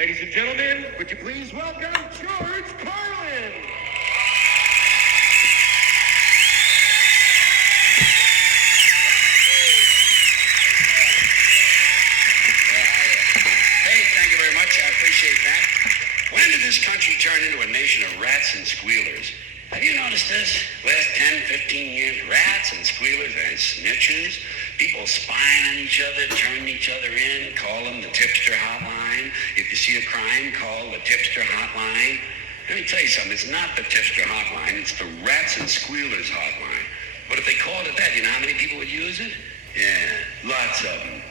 Ladies and gentlemen, would you please welcome George Carlin. Hey, thank you very much. I appreciate that. When did this country turn into a nation of rats and squealers? Have you noticed this? Last 10, 15 years, rats and squealers and snitches, people spying on each other, turning each other in, call them the tipster hotline. If you see a crime, call the tipster hotline. Let me tell you something, it's not the tipster hotline, it's the rats and squealers hotline. But if they called it that, you know how many people would use it? Yeah, lots of them.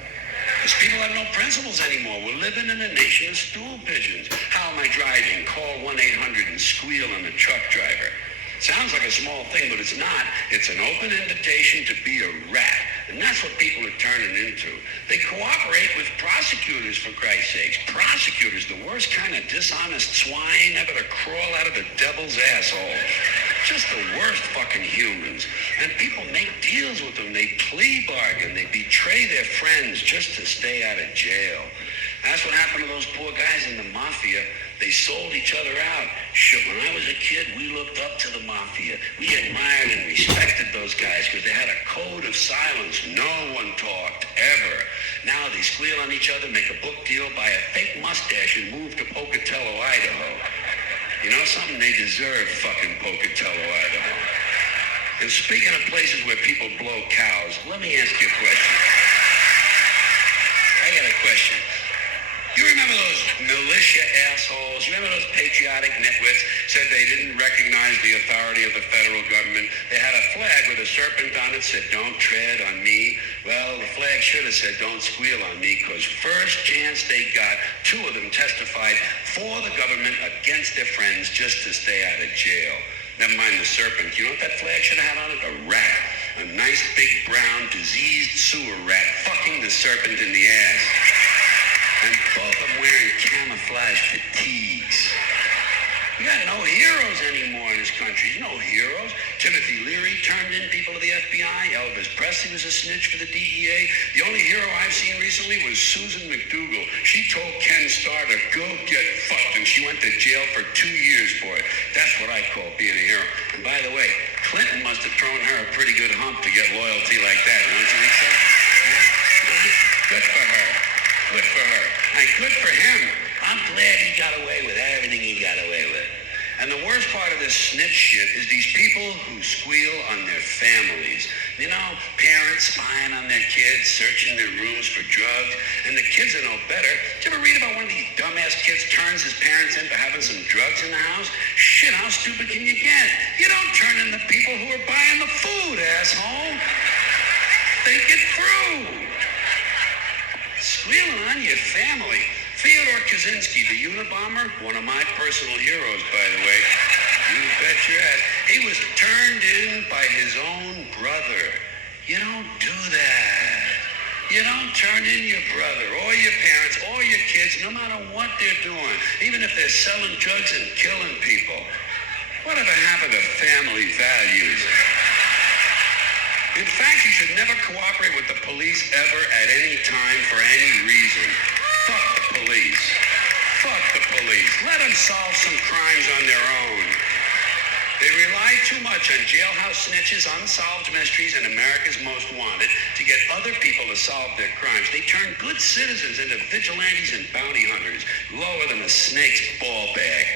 Because people have no principles anymore. We're living in a nation of stool pigeons. How am I driving? Call 1-800 and squeal on the truck driver. Sounds like a small thing, but it's not. It's an open invitation to be a rat. And that's what people are turning into. They cooperate with prosecutors, for Christ's sakes. Prosecutors, the worst kind of dishonest swine ever to crawl out of the devil's asshole. Just the worst fucking humans. And people make deals with them. They plea bargain. They betray their friends just to stay out of jail. That's what happened to those poor guys in the mafia. They sold each other out. Shit, when I was a kid, we looked up to the mafia. We admired and respected those guys because they had a code of silence. No one talked, ever. Now they squeal on each other, make a book deal, buy a fake mustache, and move to Pocatello, Idaho. You know something? They deserve fucking Pocatello, Idaho. And speaking of places where people blow cows, let me ask you a question. I got a question. You remember those militia assholes? You remember those patriotic nitwits said they didn't recognize the authority of the federal government? They had a flag with a serpent on it, said, "Don't tread on me." Well, the flag should have said, "Don't squeal on me," because first chance they got, two of them testified for the government against their friends just to stay out of jail. Never mind the serpent. You know what that flag should have had on it? A rat. A nice, big, brown, diseased sewer rat fucking the serpent in the ass. And both of them wearing camouflage fatigues. We got no heroes anymore in this country. There's no heroes. Timothy Leary turned in people to the FBI. Elvis Presley was a snitch for the DEA. The only hero I've seen recently was Susan McDougal. She told Ken Starr to go get fucked, and she went to jail for 2 years for it. That's what I call being a hero. And by the way, Clinton must have thrown her a pretty good hump to get loyalty like that. Don't you think so? Good for her. Good for her. And good for him. I'm glad he got away with everything he got away with. And the worst part of this snitch shit is these people who squeal on their families. You know, parents spying on their kids, searching their rooms for drugs, and the kids are no better. Did you ever read about one of these dumbass kids turns his parents in for having some drugs in the house? Shit, how stupid can you get? You don't turn in the people who are buying the food, asshole. Think it through. Squealing on your family. Theodore Kaczynski, the Unabomber, one of my personal heroes, by the way. You bet your ass. He was turned in by his own brother. You don't do that. You don't turn in your brother or your parents or your kids, no matter what they're doing, even if they're selling drugs and killing people. Whatever happened to family values? In fact, you should never cooperate with the police ever at any time for any reason. Fuck the police. Fuck the police. Let them solve some crimes on their own. They rely too much on jailhouse snitches, unsolved mysteries, and America's Most Wanted to get other people to solve their crimes. They turn good citizens into vigilantes and bounty hunters, lower than a snake's ball bag.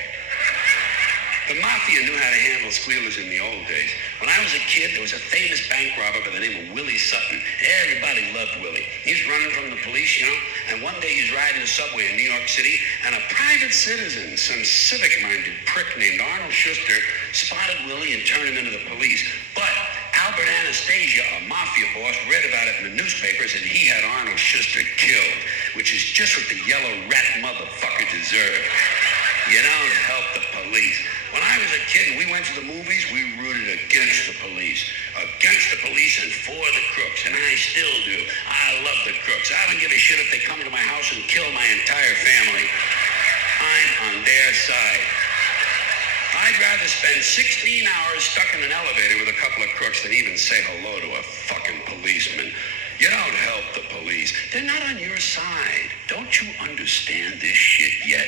The mafia knew how to handle squealers in the old days. When I was a kid, there was a famous bank robber by the name of Willie Sutton. Everybody loved Willie. He's running from the police, you know, and one day he's riding the subway in New York City, and a private citizen, some civic-minded prick named Arnold Schuster, spotted Willie and turned him into the police. But Albert Anastasia, a mafia boss, read about it in the newspapers, and he had Arnold Schuster killed, which is just what the yellow rat motherfucker deserved. You don't help the police. When I was a kid and we went to the movies, we rooted against the police. Against the police and for the crooks. And I still do. I love the crooks. I don't give a shit if they come to my house and kill my entire family. I'm on their side. I'd rather spend 16 hours stuck in an elevator with a couple of crooks than even say hello to a fucking policeman. You don't help the police. They're not on your side. Don't you understand this shit yet?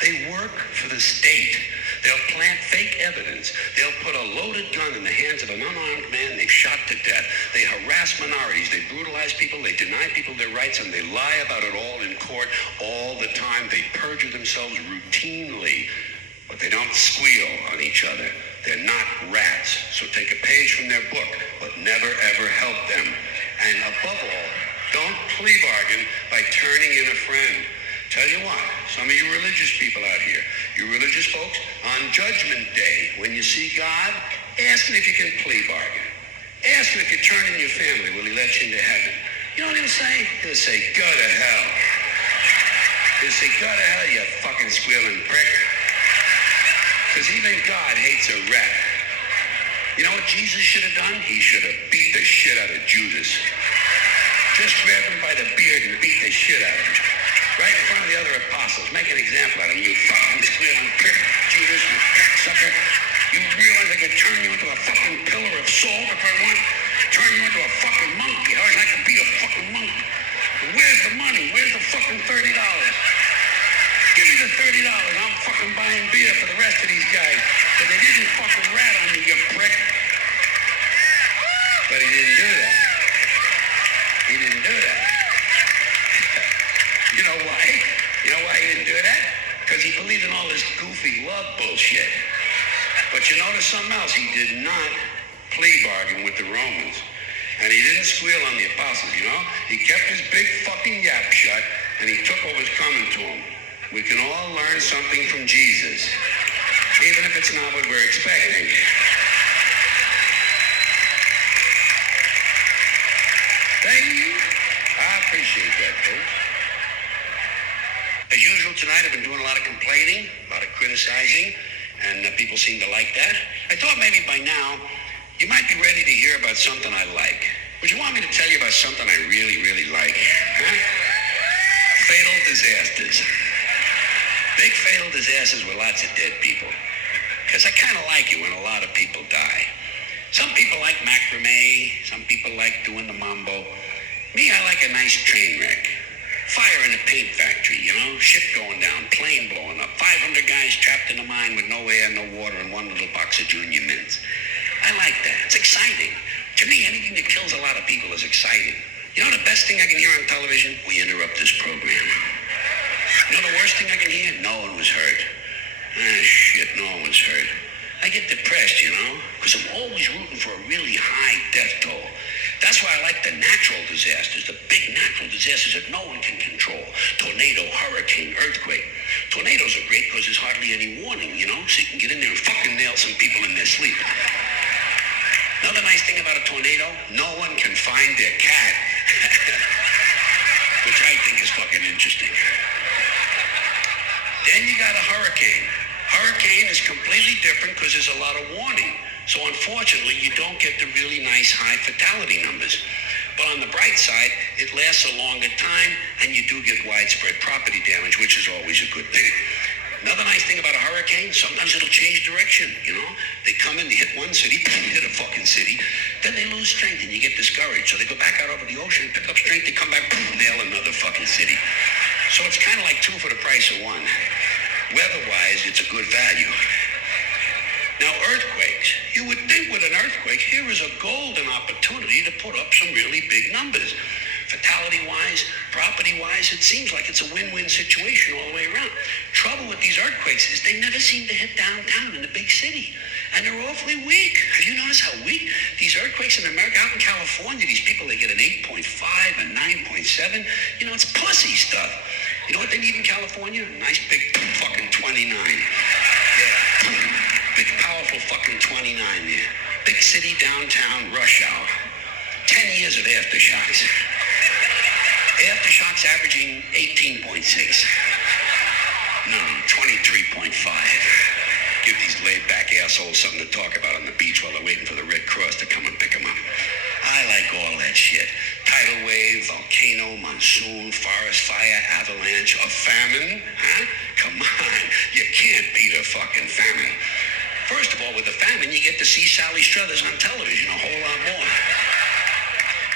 They work for the state. They'll plant fake evidence. They'll put a loaded gun in the hands of an unarmed man they've shot to death. They harass minorities. They brutalize people. They deny people their rights, and they lie about it all in court all the time. They perjure themselves routinely, but they don't squeal on each other. They're not rats. So take a page from their book, but never ever help them. And above all, don't plea bargain by turning in a friend. Tell you what, some of you religious people out here, you religious folks, on Judgment Day, when you see God, ask him if you can plea bargain. Ask him if you turn in your family, will he let you into heaven? You know what he'll say? He'll say, go to hell. He'll say, go to hell, you fucking squealing prick. Because even God hates a rat. You know what Jesus should have done? He should have beat the shit out of Judas. Just grab him by the beard and beat the shit out of him. Right in front of the other apostles. Make an example out of him, you fucking squealing prick, Judas, you cocksucker. You realize I could turn you into a fucking pillar of salt if I want? Turn you into a fucking monkey. How I can beat a fucking monkey? Where's the money? Where's the fucking $30? Give me the $30. I'm fucking buying beer for the rest of these guys. But they didn't fucking rat on me, you prick. But he didn't do that. He didn't do that. You know why? You know why he didn't do that? Because he believed in all this goofy love bullshit. But you notice something else. He did not plea bargain with the Romans. And he didn't squeal on the apostles, you know? He kept his big fucking yap shut, and he took what was coming to him. We can all learn something from Jesus, even if it's not what we're expecting. Thank you. I appreciate that, folks. As usual tonight, I've been doing a lot of complaining, a lot of criticizing, and people seem to like that. I thought maybe by now, you might be ready to hear about something I like. Would you want me to tell you about something I really, really like? Huh? Fatal disasters. Big fatal disasters with lots of dead people. Because I kind of like it when a lot of people die. Some people like macrame, some people like doing the mambo. Me, I like a nice train wreck. Fire in a paint factory, you know, shit going down, plane blowing up, 500 guys trapped in a mine with no air, no water, and one little box of Junior Mints. I like that. It's exciting. To me, anything that kills a lot of people is exciting. You know the best thing I can hear on television? We interrupt this program. You know the worst thing I can hear? No one was hurt. Ah, shit, no one was hurt. I get depressed, you know, because I'm always rooting for a really high death toll. That's why I like the natural disasters, the big natural disasters that no one can control. Tornado, hurricane, earthquake. Tornadoes are great because there's hardly any warning, you know, so you can get in there and fucking nail some people in their sleep. Another nice thing about a tornado, no one can find their cat, which I think is fucking interesting. Then you got a hurricane. Hurricane is completely different because there's a lot of warning. So unfortunately, you don't get the really nice high fatality numbers. But on the bright side, it lasts a longer time, and you do get widespread property damage, which is always a good thing. Another nice thing about a hurricane, sometimes it'll change direction, you know? They come in, they hit one city, hit a fucking city, then they lose strength and you get discouraged. So they go back out over the ocean, pick up strength, they come back, nail another fucking city. So it's kind of like two for the price of one. Weather-wise, it's a good value. Now, earthquakes. You would think with an earthquake, here is a golden opportunity to put up some really big numbers. Fatality-wise, property-wise, it seems like it's a win-win situation all the way around. Trouble with these earthquakes is they never seem to hit downtown in the big city. And they're awfully weak. Have you noticed how weak? These earthquakes in America, out in California, these people, they get an 8.5 and 9.7. You know, it's pussy stuff. You know what they need in California? A nice big fucking 29. Yeah. Big, powerful fucking 29 there. Big city, downtown, rush hour. 10 years of aftershocks. Aftershocks averaging 18.6. No, 23.5. Give these laid-back assholes something to talk about on the beach while they're waiting for the Red Cross to come and pick them up. I like all that shit. Tidal wave, volcano, monsoon, forest fire, avalanche, a famine, huh? Come on, you can't beat a fucking famine. First of all, with the famine, you get to see Sally Struthers on television a whole lot more.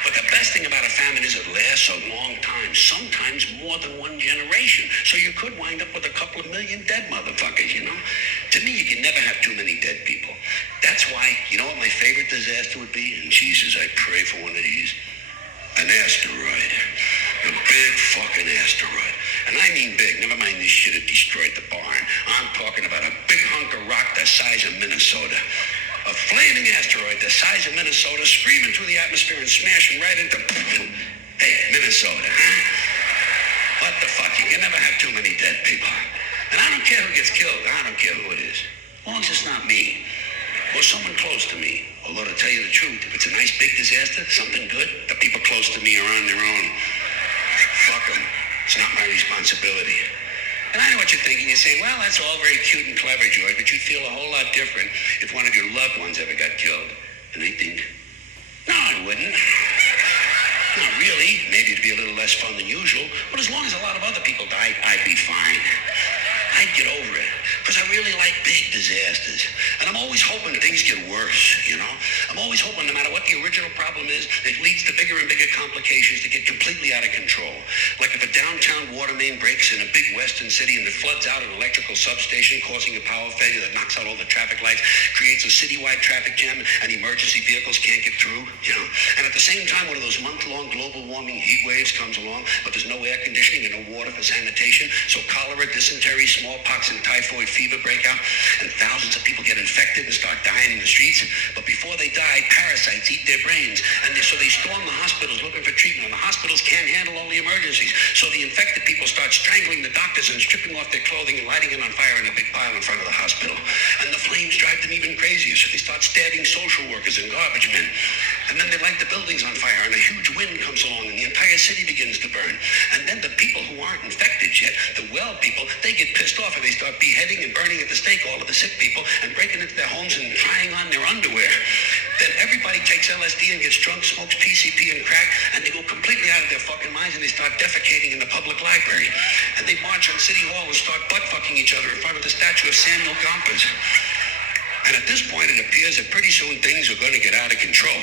But the best thing about a famine is it lasts a long time, sometimes more than one generation. So you could wind up with a couple of million dead motherfuckers, you know? To me, you can never have too many dead people. That's why, you know what my favorite disaster would be? And Jesus, I pray for one of these. An asteroid. A big fucking asteroid. And I mean big. Never mind this shit that destroyed the barn. I'm talking about a big hunk of rock the size of Minnesota. A flaming asteroid the size of Minnesota screaming through the atmosphere and smashing right into... Hey, Minnesota, huh? What the fuck? You can never have too many dead people. And I don't care who gets killed. I don't care who it is. As long as it's not me. Or someone close to me. Although to tell you the truth, if it's a nice big disaster, something good, the people close to me are on their own. Fuck them. It's not my responsibility. And I know what you're thinking. You're saying, well, that's all very cute and clever, George, but you'd feel a whole lot different if one of your loved ones ever got killed. And I think, no, I wouldn't. Not really. Maybe it'd be a little less fun than usual. But as long as a lot of other people died, I'd be fine. I'd get over it. Because I really like big disasters. And I'm always hoping things get worse, you know? I'm always hoping no matter what the original problem is, it leads to bigger and bigger complications to get completely out of control. Like if a downtown water main breaks in a big western city and it floods out an electrical substation, causing a power failure that knocks out all the traffic lights, creates a citywide traffic jam, and emergency vehicles can't get through, you know? And at the same time, one of those month-long global warming heat waves comes along, but there's no air conditioning and no water for sanitation, so cholera, dysentery, smallpox, and typhoid fever break out, and thousands of people get infected and start dying in the streets. But before they die, parasites eat their brains, and so they storm the hospitals looking for treatment, and the hospitals can't handle all the emergencies. So the infected people start strangling the doctors and stripping off their clothing and lighting it on fire in a big pile in front of the hospital. And the flames drive them even crazier, so they start stabbing social workers and garbage men. And then they light the buildings on fire, and a huge wind comes along, and the entire city begins to burn. And then the people who aren't infected yet, the well people, they get pissed off, and they start beheading and burning at the stake all of the sick people and breaking into their homes and trying on their underwear. Then everybody takes LSD and gets drunk, smokes PCP and crack, and they go completely out of their fucking minds, and they start defecating in the public library. And they march on City Hall and start butt-fucking each other in front of the statue of Samuel Gompers. And at this point, it appears that pretty soon things are going to get out of control.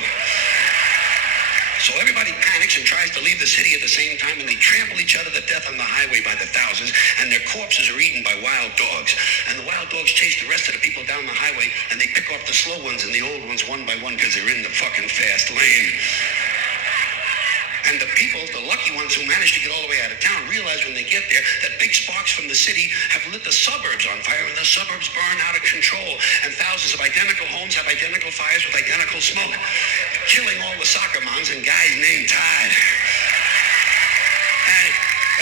So everybody panics and tries to leave the city at the same time, and they trample each other to death on the highway by the thousands, and their corpses are eaten by wild dogs. And the wild dogs chase the rest of the people down the highway, and they pick off the slow ones and the old ones one by one because they're in the fucking fast lane. And the people, the lucky ones who manage to get all the way out of town, realize when they get there that big sparks from the city have lit the suburbs on fire, and the suburbs burn out of control. And thousands of identical homes have identical fires with identical smoke, killing all the soccer moms and guys named Todd.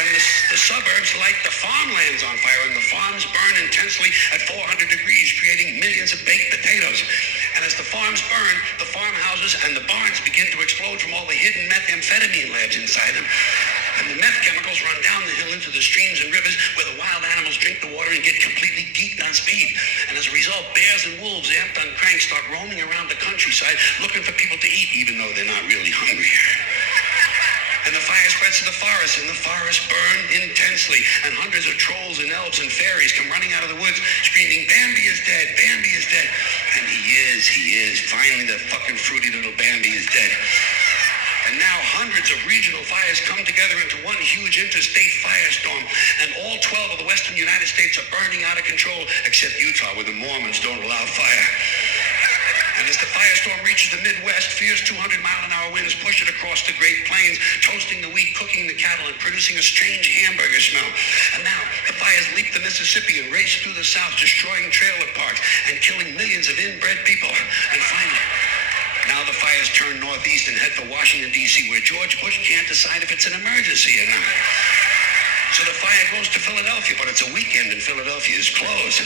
And the suburbs light the farmlands on fire, and the farms burn intensely at 400 degrees, creating millions of baked potatoes. And as the farms burn, the farmhouses and the barns begin to explode from all the hidden methamphetamine labs inside them. And the meth chemicals run down the hill into the streams and rivers where the wild animals drink the water and get completely geeked on speed. And as a result, bears and wolves, amped on crank, start roaming around the countryside looking for people to eat, even though they're not really hungry. And the fire spreads to the forest, and the forests burn intensely. And hundreds of trolls and elves and fairies come running out of the woods, screaming, Bambi is dead, Bambi is dead. And he is. Finally, the fucking fruity little Bambi is dead. And now hundreds of regional fires come together into one huge interstate firestorm. And all 12 of the western United States are burning out of control, except Utah, where the Mormons don't allow fire. And as the firestorm reaches the Midwest, fierce 200-mile-an-hour winds push it across the Great Plains, toasting the wheat, cooking the cattle, and producing a strange hamburger smell. And now the fires leap the Mississippi and race through the South, destroying trailer parks and killing millions of inbred people. And finally, now the fires turn northeast and head for Washington, D.C., where George Bush can't decide if it's an emergency or not. So the fire goes to Philadelphia, but it's a weekend and Philadelphia is closed.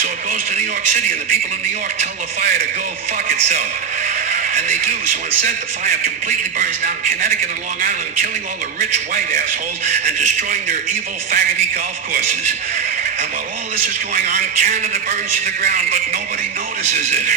So it goes to New York City, and the people of New York tell the fire to go fuck itself. And they do. So instead, the fire completely burns down Connecticut and Long Island, killing all the rich white assholes and destroying their evil faggoty golf courses. And while all this is going on, Canada burns to the ground, but nobody notices it.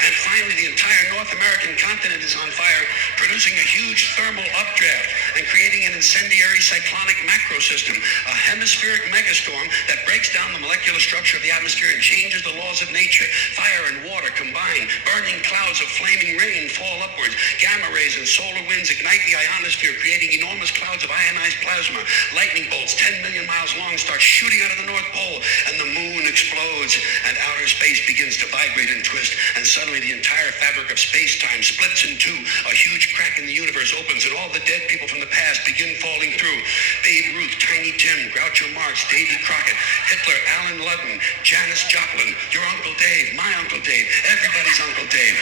And finally, the entire North American continent is on fire, producing a huge thermal updraft and creating an incendiary cyclonic macro system, a hemispheric megastorm that breaks down the molecular structure of the atmosphere and changes the laws of nature. Fire and water combine, burning clouds of flaming rain fall upwards, gamma rays and solar winds ignite the ionosphere, creating enormous clouds of ionized plasma. Lightning bolts 10 million miles long start shooting out of the North Pole, and the moon explodes, and outer space begins to vibrate and twist, and suddenly the entire fabric of space-time splits in two. A huge crack in the universe opens, and all the dead people from the past begin falling through. Babe Ruth, Tiny Tim, Groucho Marx, Davy Crockett, Hitler, Alan Ludden, Janis Joplin, your Uncle Dave, my Uncle Dave, everybody's Uncle Dave.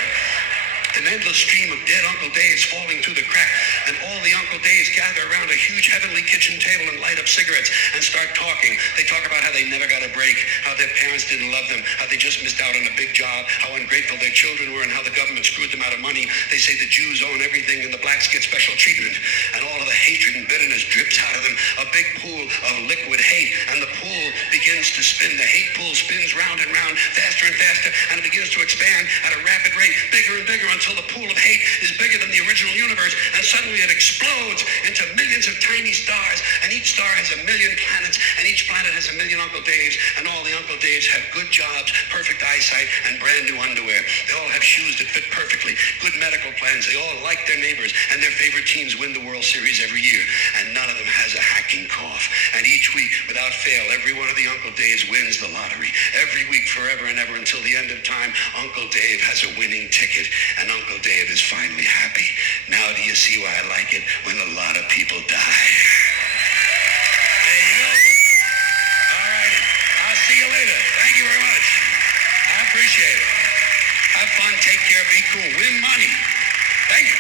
An endless stream of dead Uncle Daves falling through the crack, and all the Uncle Daves gather around a huge heavenly kitchen table and light up cigarettes and start talking. They talk about how they never got a break, how their parents didn't love them, how they just missed out on a big job, how ungrateful their children were, and how the government screwed them out of money. They say the Jews own everything and the blacks get special treatment, and all of the hatred and bitterness drips out of them, a big pool of liquid hate, and the pool begins to spin. The hate pool spins round and round, faster and faster, and it begins to expand at a rapid rate, bigger and bigger, until the pool of hate is bigger than the original universe, and suddenly it explodes into millions of tiny stars, and each star has a million planets, and each planet has a million Uncle Daves, and all the Uncle Daves have good jobs, perfect eyesight, and brand new underwear. They all have shoes that fit perfectly, good medical plans, they all like their neighbors, and their favorite teams win the World Series every year, and none of them has a hacking cough. And each week, without fail, every one of the Uncle Daves wins the lottery. Every week, forever and ever, until the end of time, Uncle Dave has a winning ticket, and Uncle Dave is finally happy. Now do you see why I like it when a lot of people die? There you go. All righty. I'll see you later. Thank you very much. I appreciate it. Have fun, take care, be cool, win money. Thank you.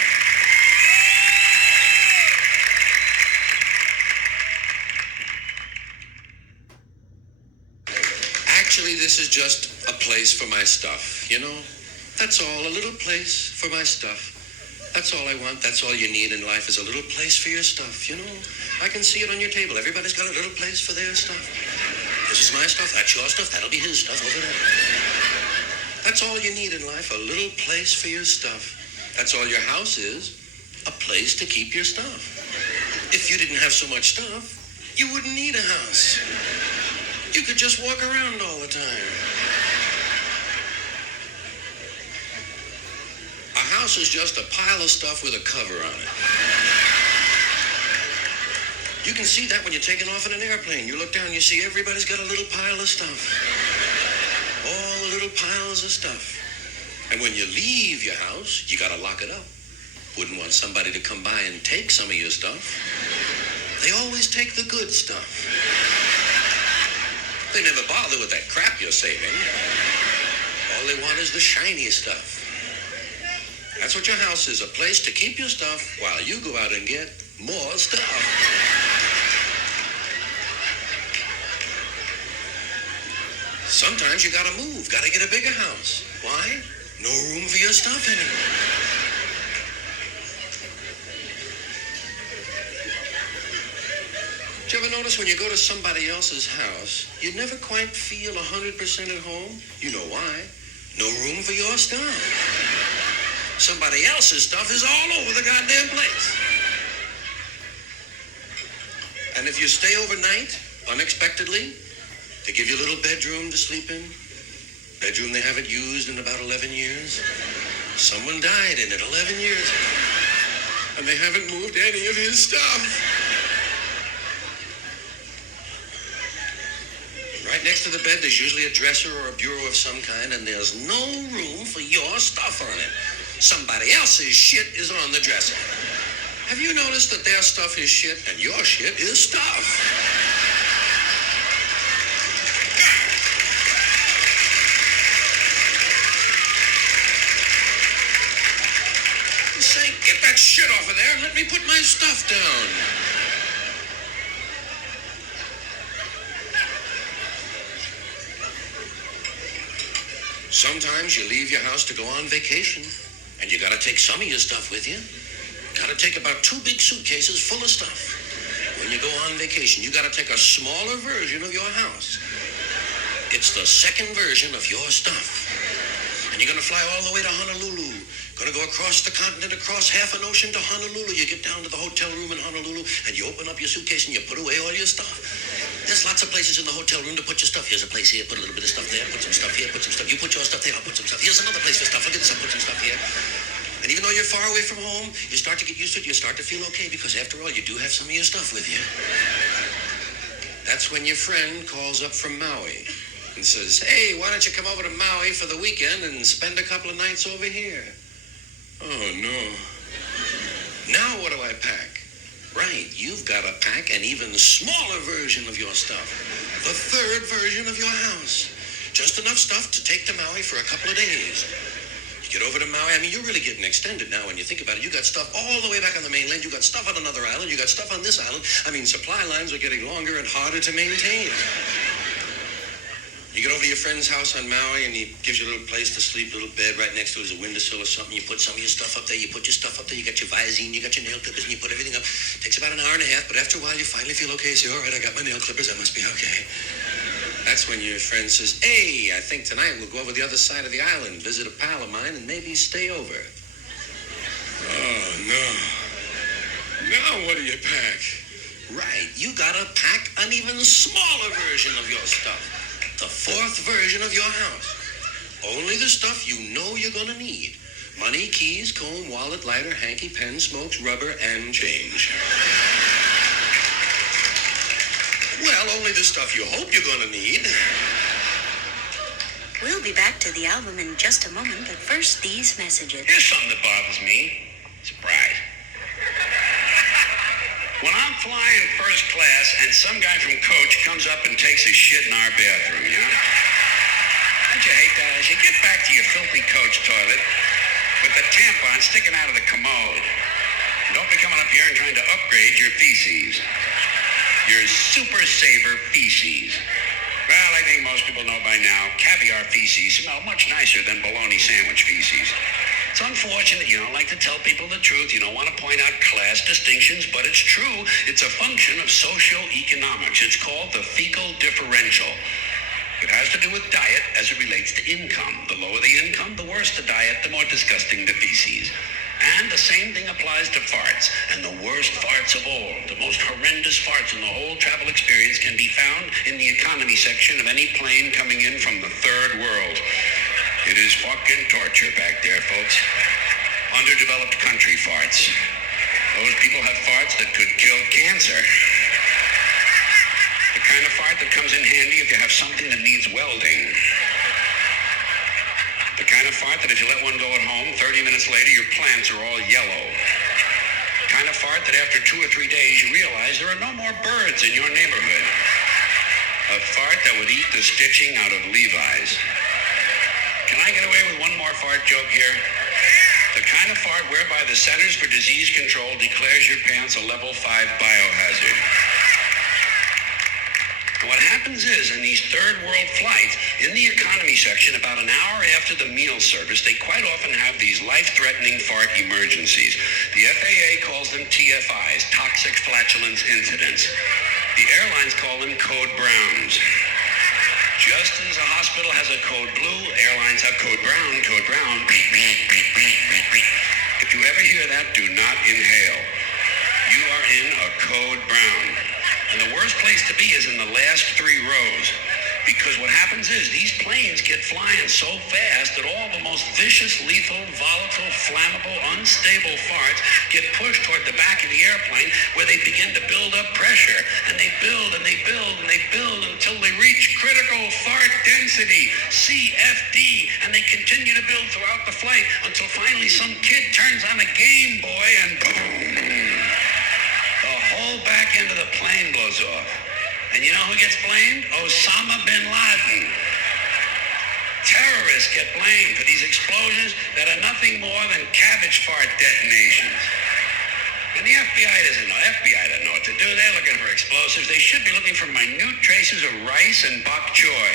Actually, this is just a place for my stuff, you know? That's all, a little place for my stuff. That's all I want, that's all you need in life is a little place for your stuff, you know? I can see it on your table. Everybody's got a little place for their stuff. This is my stuff, that's your stuff, that'll be his stuff over there. That's all you need in life, a little place for your stuff. That's all your house is, a place to keep your stuff. If you didn't have so much stuff, you wouldn't need a house. You could just walk around all the time. A house is just a pile of stuff with a cover on it. You can see that when you're taking off in an airplane. You look down, you see everybody's got a little pile of stuff. All the little piles of stuff. And when you leave your house, you gotta lock it up. Wouldn't want somebody to come by and take some of your stuff. They always take the good stuff. They never bother with that crap you're saving. All they want is the shiny stuff. That's what your house is, a place to keep your stuff while you go out and get more stuff. Sometimes you gotta move, gotta get a bigger house. Why? No room for your stuff anymore. Did you ever notice when you go to somebody else's house, you never quite feel 100% at home? You know why? No room for your stuff. Somebody else's stuff is all over the goddamn place. And if you stay overnight, unexpectedly, they give you a little bedroom to sleep in. Bedroom they haven't used in about 11 years. Someone died in it 11 years ago. And they haven't moved any of his stuff. Right next to the bed, there's usually a dresser or a bureau of some kind, and there's no room for your stuff on it. Somebody else's shit is on the dresser. Have you noticed that their stuff is shit and your shit is stuff? Say, get that shit off of there and let me put my stuff down. Sometimes you leave your house to go on vacation, and you gotta take some of your stuff with you. Gotta take about 2 big suitcases full of stuff. When you go on vacation, you gotta take a smaller version of your house. It's the second version of your stuff. And you're gonna fly all the way to Honolulu, Gonna go across the continent, across half an ocean to Honolulu. You get down to the hotel room in Honolulu, and you open up your suitcase and you put away all your stuff. There's lots of places in the hotel room to put your stuff. Here's a place here, put a little bit of stuff there, put some stuff here, put some stuff. You put your stuff there, I'll put some stuff. Here's another place for stuff. Look at this, I'll put some stuff here. And even though you're far away from home, you start to get used to it. You start to feel okay because after all, you do have some of your stuff with you. That's when your friend calls up from Maui and says, hey, why don't you come over to Maui for the weekend and spend a couple of nights over here? Oh, no. Now what do I pack? Right, you've got to pack an even smaller version of your stuff. The third version of your house. Just enough stuff to take to Maui for a couple of days. You get over to Maui, I mean, you're really getting extended now when you think about it. You got stuff all the way back on the mainland. You got stuff on another island. You got stuff on this island. I mean, supply lines are getting longer and harder to maintain. You get over to your friend's house on Maui, and he gives you a little place to sleep, a little bed. Right next to it is a windowsill or something. You put some of your stuff up there. You put your stuff up there. You got your Visine, you got your nail clippers, and you put everything up. Takes about an hour and a half, but after a while, you finally feel okay. You say, all right, I got my nail clippers. I must be okay. That's when your friend says, hey, I think tonight we'll go over the other side of the island, visit a pal of mine, and maybe stay over. Oh, no. Now what do you pack? Right, you gotta pack an even smaller version of your stuff. The fourth version of your house. Only the stuff you know you're gonna need. Money, keys, comb, wallet, lighter, hanky, pen, smokes, rubber, and change. Well, only the stuff you hope you're gonna need. We'll be back to the album in just a moment, but first, these messages. Here's something that bothers me. Surprise. When I'm flying first class and some guy from Coach comes up and takes a shit in our bathroom, you know? Don't you hate that? As you get back to your filthy Coach toilet with the tampon sticking out of the commode. Don't be coming up here and trying to upgrade your feces. Your Super Saver feces. Well, I think most people know by now, caviar feces smell much nicer than bologna sandwich feces. It's unfortunate you don't like to tell people the truth. You don't want to point out class distinctions, but it's true. It's a function of socioeconomics. It's called the fecal differential. It has to do with diet as it relates to income. The lower the income, the worse the diet, the more disgusting the feces. And the same thing applies to farts. And the worst farts of all, the most horrendous farts in the whole travel experience can be found in the economy section of any plane coming in from the third world. It is fucking torture back there, folks. Underdeveloped country farts. Those people have farts that could kill cancer. The kind of fart that comes in handy if you have something that needs welding. The kind of fart that if you let one go at home, 30 minutes later your plants are all yellow. The kind of fart that after 2 or 3 days you realize there are no more birds in your neighborhood. A fart that would eat the stitching out of Levi's. Can I get away with one more fart joke here? The kind of fart whereby the Centers for Disease Control declares your pants a level 5 biohazard. And what happens is, in these third world flights, in the economy section, about an hour after the meal service, they quite often have these life-threatening fart emergencies. The FAA calls them TFIs, toxic flatulence incidents. The airlines call them code browns. Just as a hospital has a code blue, airlines have code brown, code brown. If you ever hear that, do not inhale. You are in a code brown. And the worst place to be is in the last 3 rows. Because what happens is these planes get flying so fast that all the most vicious, lethal, volatile, flammable, unstable farts get pushed toward the back of the airplane where they begin to build up pressure. And they build and they build and they build until they reach critical fart density, CFD. And they continue to build throughout the flight until finally some kid turns on a Game Boy and boom, the whole back end of the plane blows off. And you know who gets blamed? Osama bin Laden. Terrorists get blamed for these explosions that are nothing more than cabbage fart detonations. And the FBI doesn't know what to do. They're looking for explosives. They should be looking for minute traces of rice and bok choy.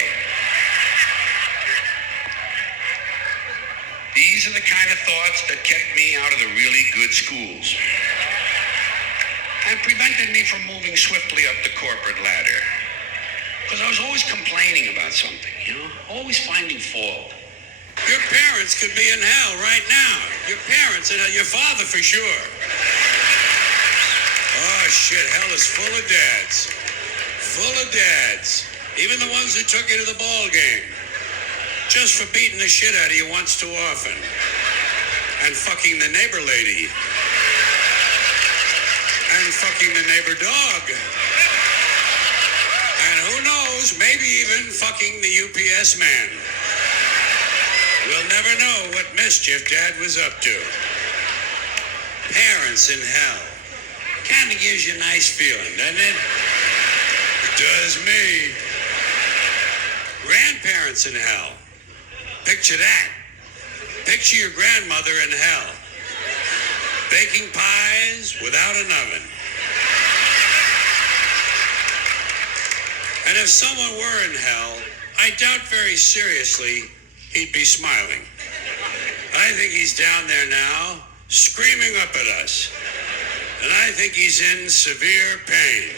These are the kind of thoughts that kept me out of the really good schools. And prevented me from moving swiftly up the corporate ladder. Because I was always complaining about something, you know? Always finding fault. Your parents could be in hell right now. Your parents and your father for sure. Oh, shit, hell is full of dads. Full of dads. Even the ones that took you to the ball game. Just for beating the shit out of you once too often. And fucking the neighbor lady. And fucking the neighbor dog. And who knows, maybe even fucking the UPS man. We'll never know what mischief Dad was up to. Parents in hell. Kind of gives you a nice feeling, doesn't it? It does me. Grandparents in hell. Picture that. Picture your grandmother in hell. Baking pies without an oven. And if someone were in hell, I doubt very seriously he'd be smiling. I think he's down there now, screaming up at us. And I think he's in severe pain.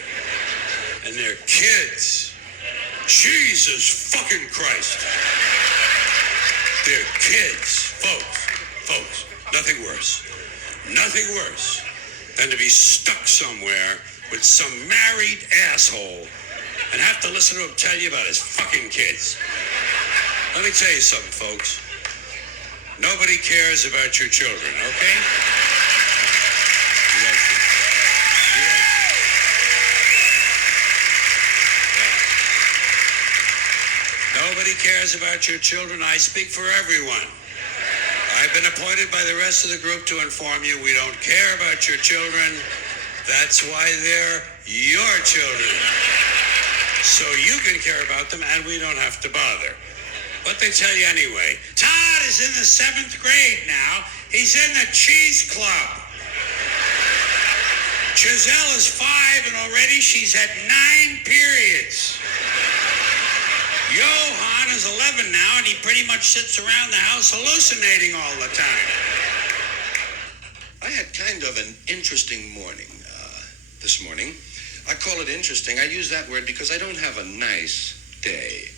And they're kids. Jesus fucking Christ. They're kids. Folks, nothing worse. Nothing worse than to be stuck somewhere with some married asshole and have to listen to him tell you about his fucking kids. Let me tell you something, folks. Nobody cares about your children, okay? Nobody cares about your children. I speak for everyone. I've been appointed by the rest of the group to inform you we don't care about your children. That's why they're your children. So you can care about them and we don't have to bother. What they tell you anyway. Todd is in the 7th grade now. He's in the cheese club. Giselle is 5 and already she's had 9 periods. Johan is 11 now and he pretty much sits around the house hallucinating all the time. I had kind of an interesting morning this morning. I call it interesting. I use that word because I don't have a nice day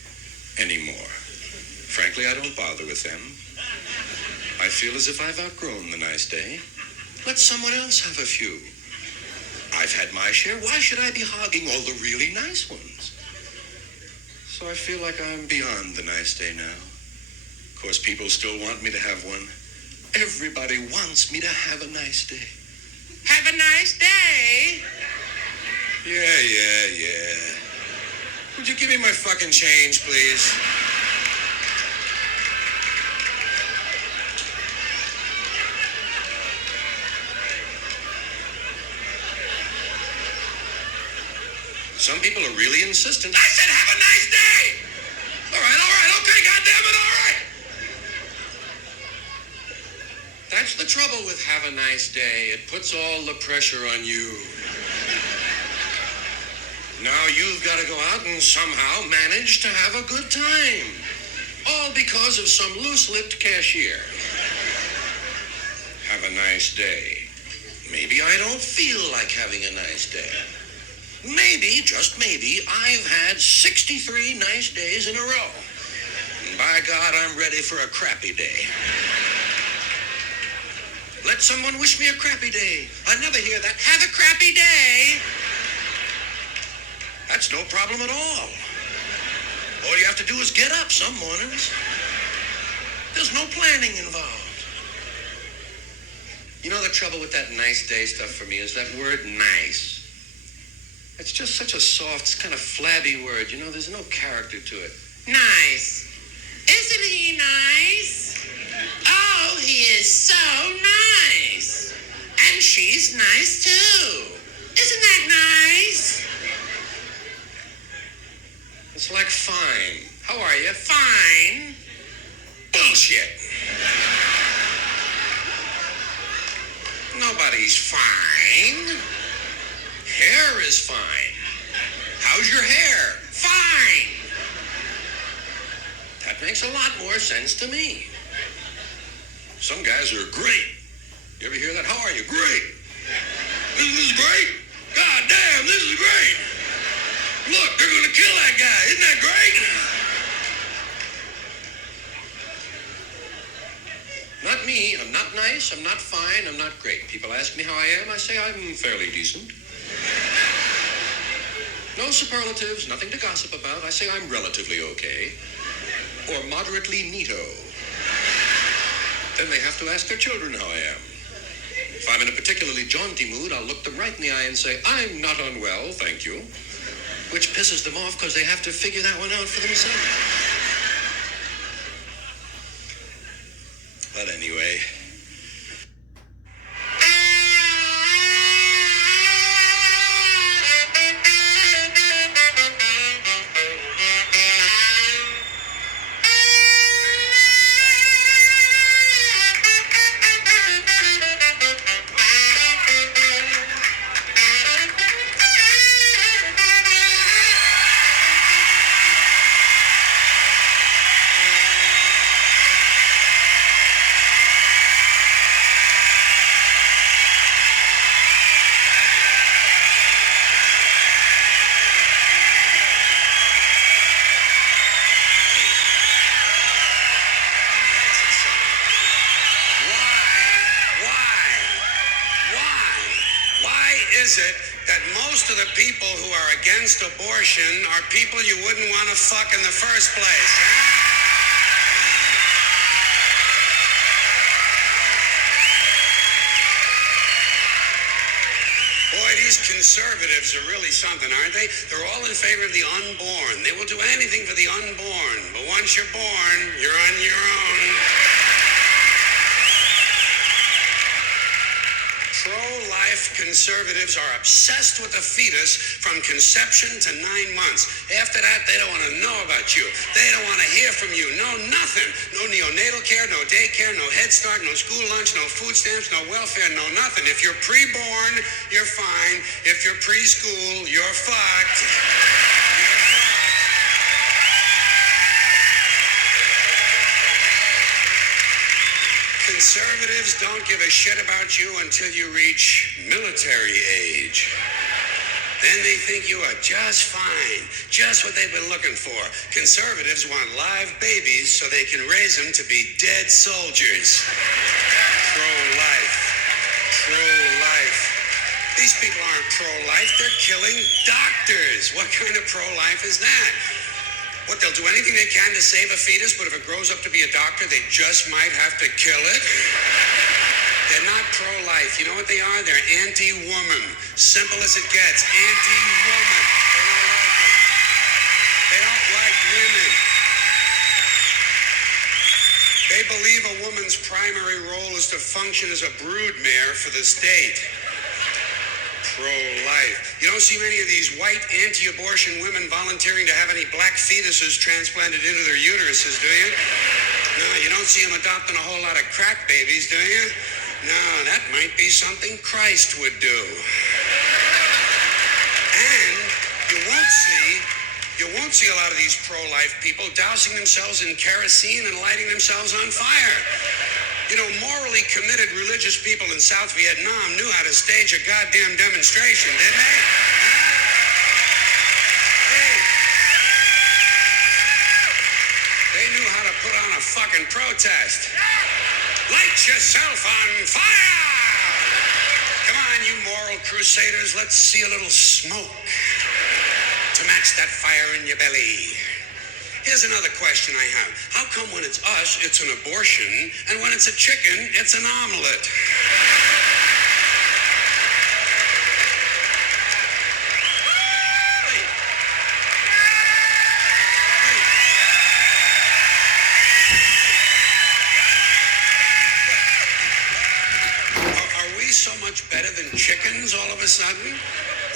anymore. Frankly, I don't bother with them. I feel as if I've outgrown the nice day. Let someone else have a few. I've had my share. Why should I be hogging all the really nice ones? So I feel like I'm beyond the nice day now. Of course, people still want me to have one. Everybody wants me to have a nice day. Have a nice day? Yeah. Would you give me my fucking change, please? Some people are really insistent. I said have a nice day! All right, okay, goddammit, all right! That's the trouble with have a nice day. It puts all the pressure on you. Now you've got to go out and somehow manage to have a good time. All because of some loose-lipped cashier. Have a nice day. Maybe I don't feel like having a nice day. Maybe, just maybe, I've had 63 nice days in a row. And by God, I'm ready for a crappy day. Let someone wish me a crappy day. I never hear that. Have a crappy day. That's no problem at all. All you have to do is get up some mornings. There's no planning involved. You know, the trouble with that nice day stuff for me is that word nice. It's just such a soft, kind of flabby word. You know, there's no character to it. Nice. Isn't he nice? Oh, he is so nice. And she's nice, too. Isn't that nice? It's like fine. How are you? Fine. Bullshit. Nobody's fine. Hair is fine. How's your hair? Fine. That makes a lot more sense to me. Some guys are great. You ever hear that? How are you? Great. This is great. God damn, this is great. Look, they're going to kill that guy. Isn't that great? me. I'm not nice, I'm not fine, I'm not great. People ask me how I am, I say I'm fairly decent. No superlatives, nothing to gossip about. I say I'm relatively okay. Or moderately neato. Then they have to ask their children how I am. If I'm in a particularly jaunty mood, I'll look them right in the eye and say, I'm not unwell, thank you. Which pisses them off because they have to figure that one out for themselves. But anyway... Is it that most of the people who are against abortion are people you wouldn't want to fuck in the first place, huh? Boy, these conservatives are really something, aren't they? They're all in favor of the unborn. They will do anything for the unborn. But once you're born, you're on your own. Pro-life conservatives are obsessed with the fetus from conception to 9 months. After that, they don't want to know about you. They don't want to hear from you. No, nothing. No neonatal care, no daycare, no Head Start, no school lunch, no food stamps, no welfare, no nothing. If you're pre-born, you're fine. If you're preschool, you're fucked. Conservatives don't give a shit about you until you reach military age. Then they think you are just fine, just what they've been looking for. Conservatives want live babies so they can raise them to be dead soldiers. Pro-life. Pro-life. These people aren't pro-life, they're killing doctors. What kind of pro-life is that? What, they'll do anything they can to save a fetus, but if it grows up to be a doctor, they just might have to kill it? They're not pro-life. You know what they are? They're anti-woman. Simple as it gets. Anti-woman. They don't like women. They believe a woman's primary role is to function as a broodmare for the state. Pro-life. You don't see many of these white anti-abortion women volunteering to have any black fetuses transplanted into their uteruses, do you? No, you don't see them adopting a whole lot of crack babies, do you? No, that might be something Christ would do. And you won't see a lot of these pro-life people dousing themselves in kerosene and lighting themselves on fire. You know, morally committed religious people in South Vietnam knew how to stage a goddamn demonstration, didn't they? They knew how to put on a fucking protest. Light yourself on fire! Come on, you moral crusaders, let's see a little smoke to match that fire in your belly. Here's another question I have. How come when it's us, it's an abortion, and when it's a chicken, it's an omelet? Are we so much better than chickens all of a sudden?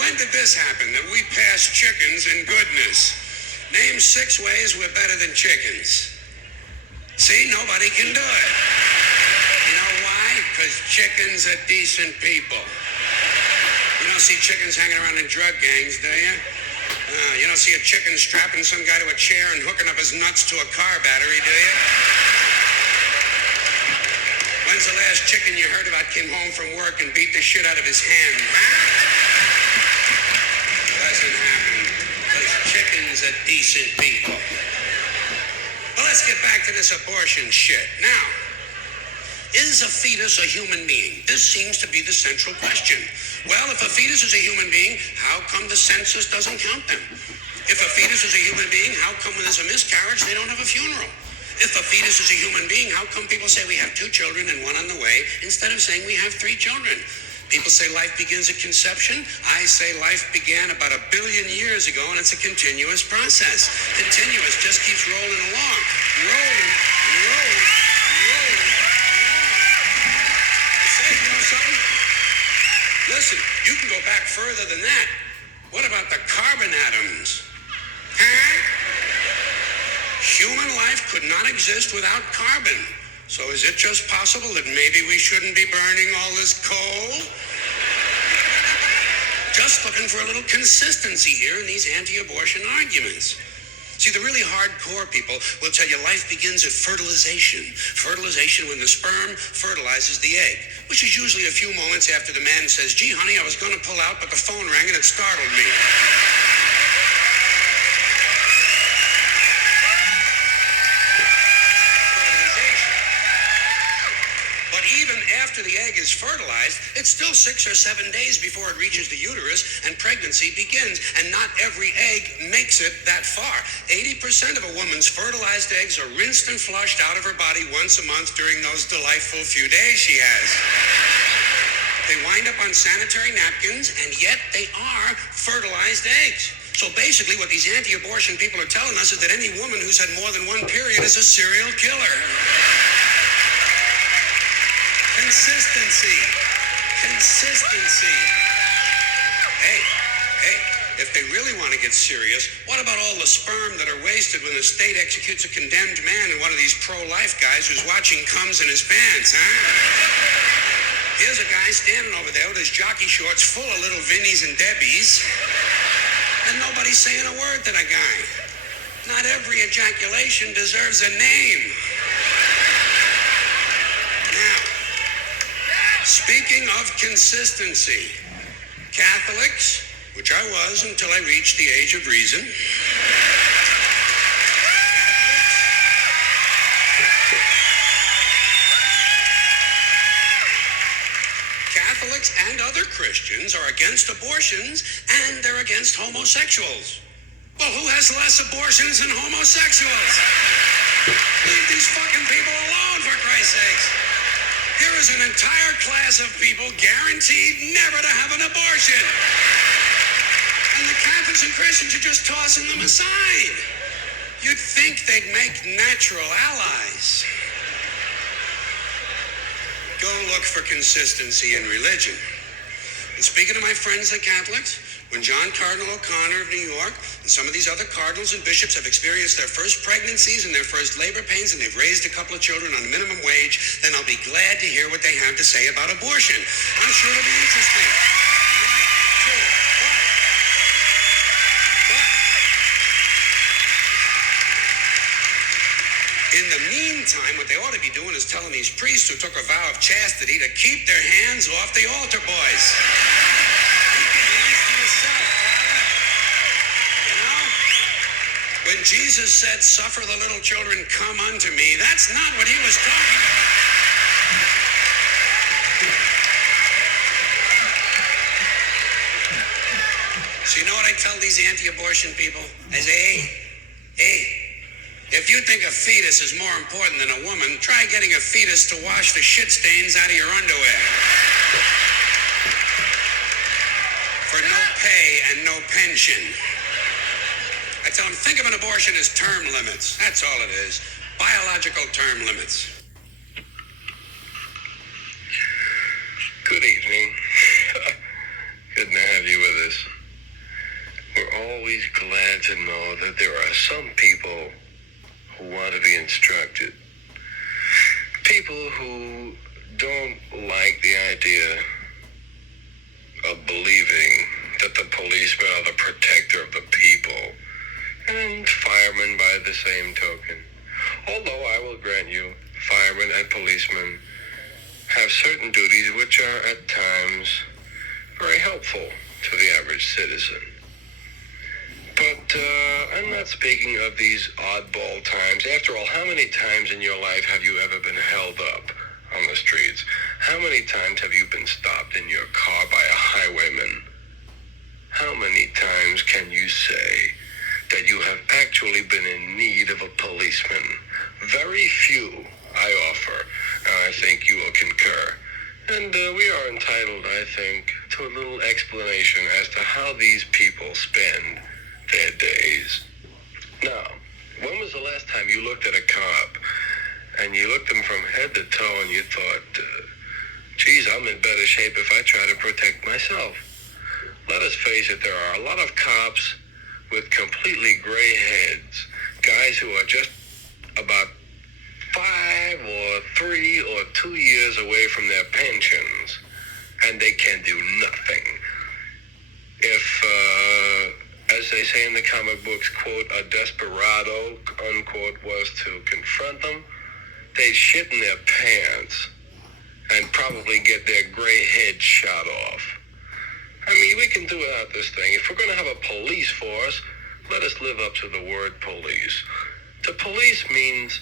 When did this happen, that we passed chickens in goodness? Name 6 ways we're better than chickens. See, nobody can do it. You know why? Because chickens are decent people. You don't see chickens hanging around in drug gangs, do you? You don't see a chicken strapping some guy to a chair and hooking up his nuts to a car battery, do you? When's the last chicken you heard about came home from work and beat the shit out of his hen? Doesn't happen. Chickens are decent people. Well, let's get back to this abortion shit. Now, Is a fetus a human being? This seems to be the central question. Well, if a fetus is a human being, how come the census doesn't count them? If a fetus is a human being, how come when there's a miscarriage, they don't have a funeral? If a fetus is a human being, how come people say we have 2 children and 1 on the way instead of saying we have 3 children? People say life begins at conception. I say life began about 1 billion years ago, and it's a continuous process. Continuous, just keeps rolling along. Rolling along. Say, you know something? Listen, you can go back further than that. What about the carbon atoms? Huh? Human life could not exist without carbon. So is it just possible that maybe we shouldn't be burning all this coal? Just looking for a little consistency here in these anti-abortion arguments. See, the really hardcore people will tell you life begins at fertilization. Fertilization when the sperm fertilizes the egg, which is usually a few moments after the man says, gee, honey, I was going to pull out, but the phone rang and it startled me. Even after the egg is fertilized, it's still 6 or 7 days before it reaches the uterus and pregnancy begins. And not every egg makes it that far. 80% of a woman's fertilized eggs are rinsed and flushed out of her body once a month during those delightful few days she has. They wind up on sanitary napkins, and yet they are fertilized eggs. So basically what these anti-abortion people are telling us is that any woman who's had more than 1 period is a serial killer. Consistency. Hey, if they really want to get serious, what about all the sperm that are wasted when the state executes a condemned man and one of these pro-life guys who's watching comes in his pants, huh? Here's a guy standing over there with his jockey shorts full of little Vinnies and Debbies, and nobody's saying a word to the guy. Not every ejaculation deserves a name. Speaking of consistency, Catholics, which I was until I reached the age of reason, Catholics and other Christians are against abortions and they're against homosexuals. Well, who has less abortions than homosexuals? Leave these fucking people alone, for Christ's sakes. Here is an entire class of people guaranteed never to have an abortion. And the Catholics and Christians are just tossing them aside. You'd think they'd make natural allies. Go look for consistency in religion. And speaking of my friends, the Catholics, when John Cardinal O'Connor of New York and some of these other cardinals and bishops have experienced their first pregnancies and their first labor pains and they've raised a couple of children on minimum wage, then I'll be glad to hear what they have to say about abortion. I'm sure it'll be interesting. In the meantime, what they ought to be doing is telling these priests who took a vow of chastity to keep their hands off the altar boys. When Jesus said, suffer the little children, come unto me, that's not what he was talking about. So you know what I tell these anti-abortion people? I say, hey, if you think a fetus is more important than a woman, try getting a fetus to wash the shit stains out of your underwear. For no pay and no pension. I tell them, think of an abortion as term limits. That's all it is. Biological term limits. Good evening. Good to have you with us. We're always glad to know that there are some people who want to be instructed. People who don't like the idea of believing that the policemen are the protector of the people, and firemen by the same token. Although I will grant you, firemen and policemen have certain duties which are at times very helpful to the average citizen. But I'm not speaking of these oddball times. After all, how many times in your life have you ever been held up on the streets. How many times have you been stopped in your car by a highwayman? How many times can you say that you have actually been in need of a policeman? Very few, I offer, and I think you will concur. And we are entitled, I think, to a little explanation as to how these people spend their days. Now, when was the last time you looked at a cop and you looked them from head to toe and you thought, geez, I'm in better shape if I try to protect myself? Let us face it, there are a lot of cops with completely gray heads, guys who are just about 5 or 3 or 2 years away from their pensions, and they can do nothing. If, as they say in the comic books, quote, a desperado, unquote, was to confront them, they'd shit in their pants and probably get their gray head shot off. I mean, we can do without this thing. If we're going to have a police force, let us live up to the word police. The police means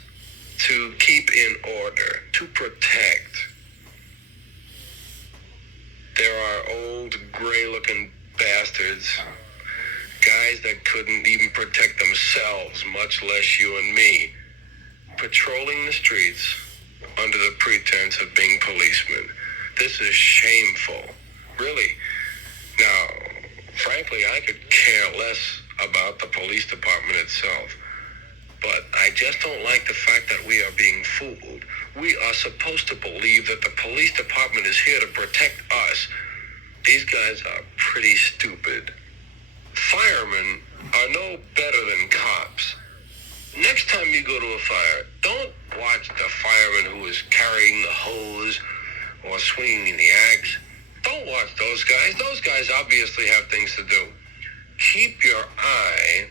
to keep in order, to protect. There are old, gray-looking bastards, guys that couldn't even protect themselves, much less you and me, patrolling the streets under the pretense of being policemen. This is shameful, really. Now, frankly, I could care less about the police department itself, but I just don't like the fact that we are being fooled. We are supposed to believe that the police department is here to protect us. These guys are pretty stupid. Firemen are no better than cops. Next time you go to a fire, don't watch the fireman who is carrying the hose or swinging the axe. Don't watch those guys. Those guys obviously have things to do. Keep your eye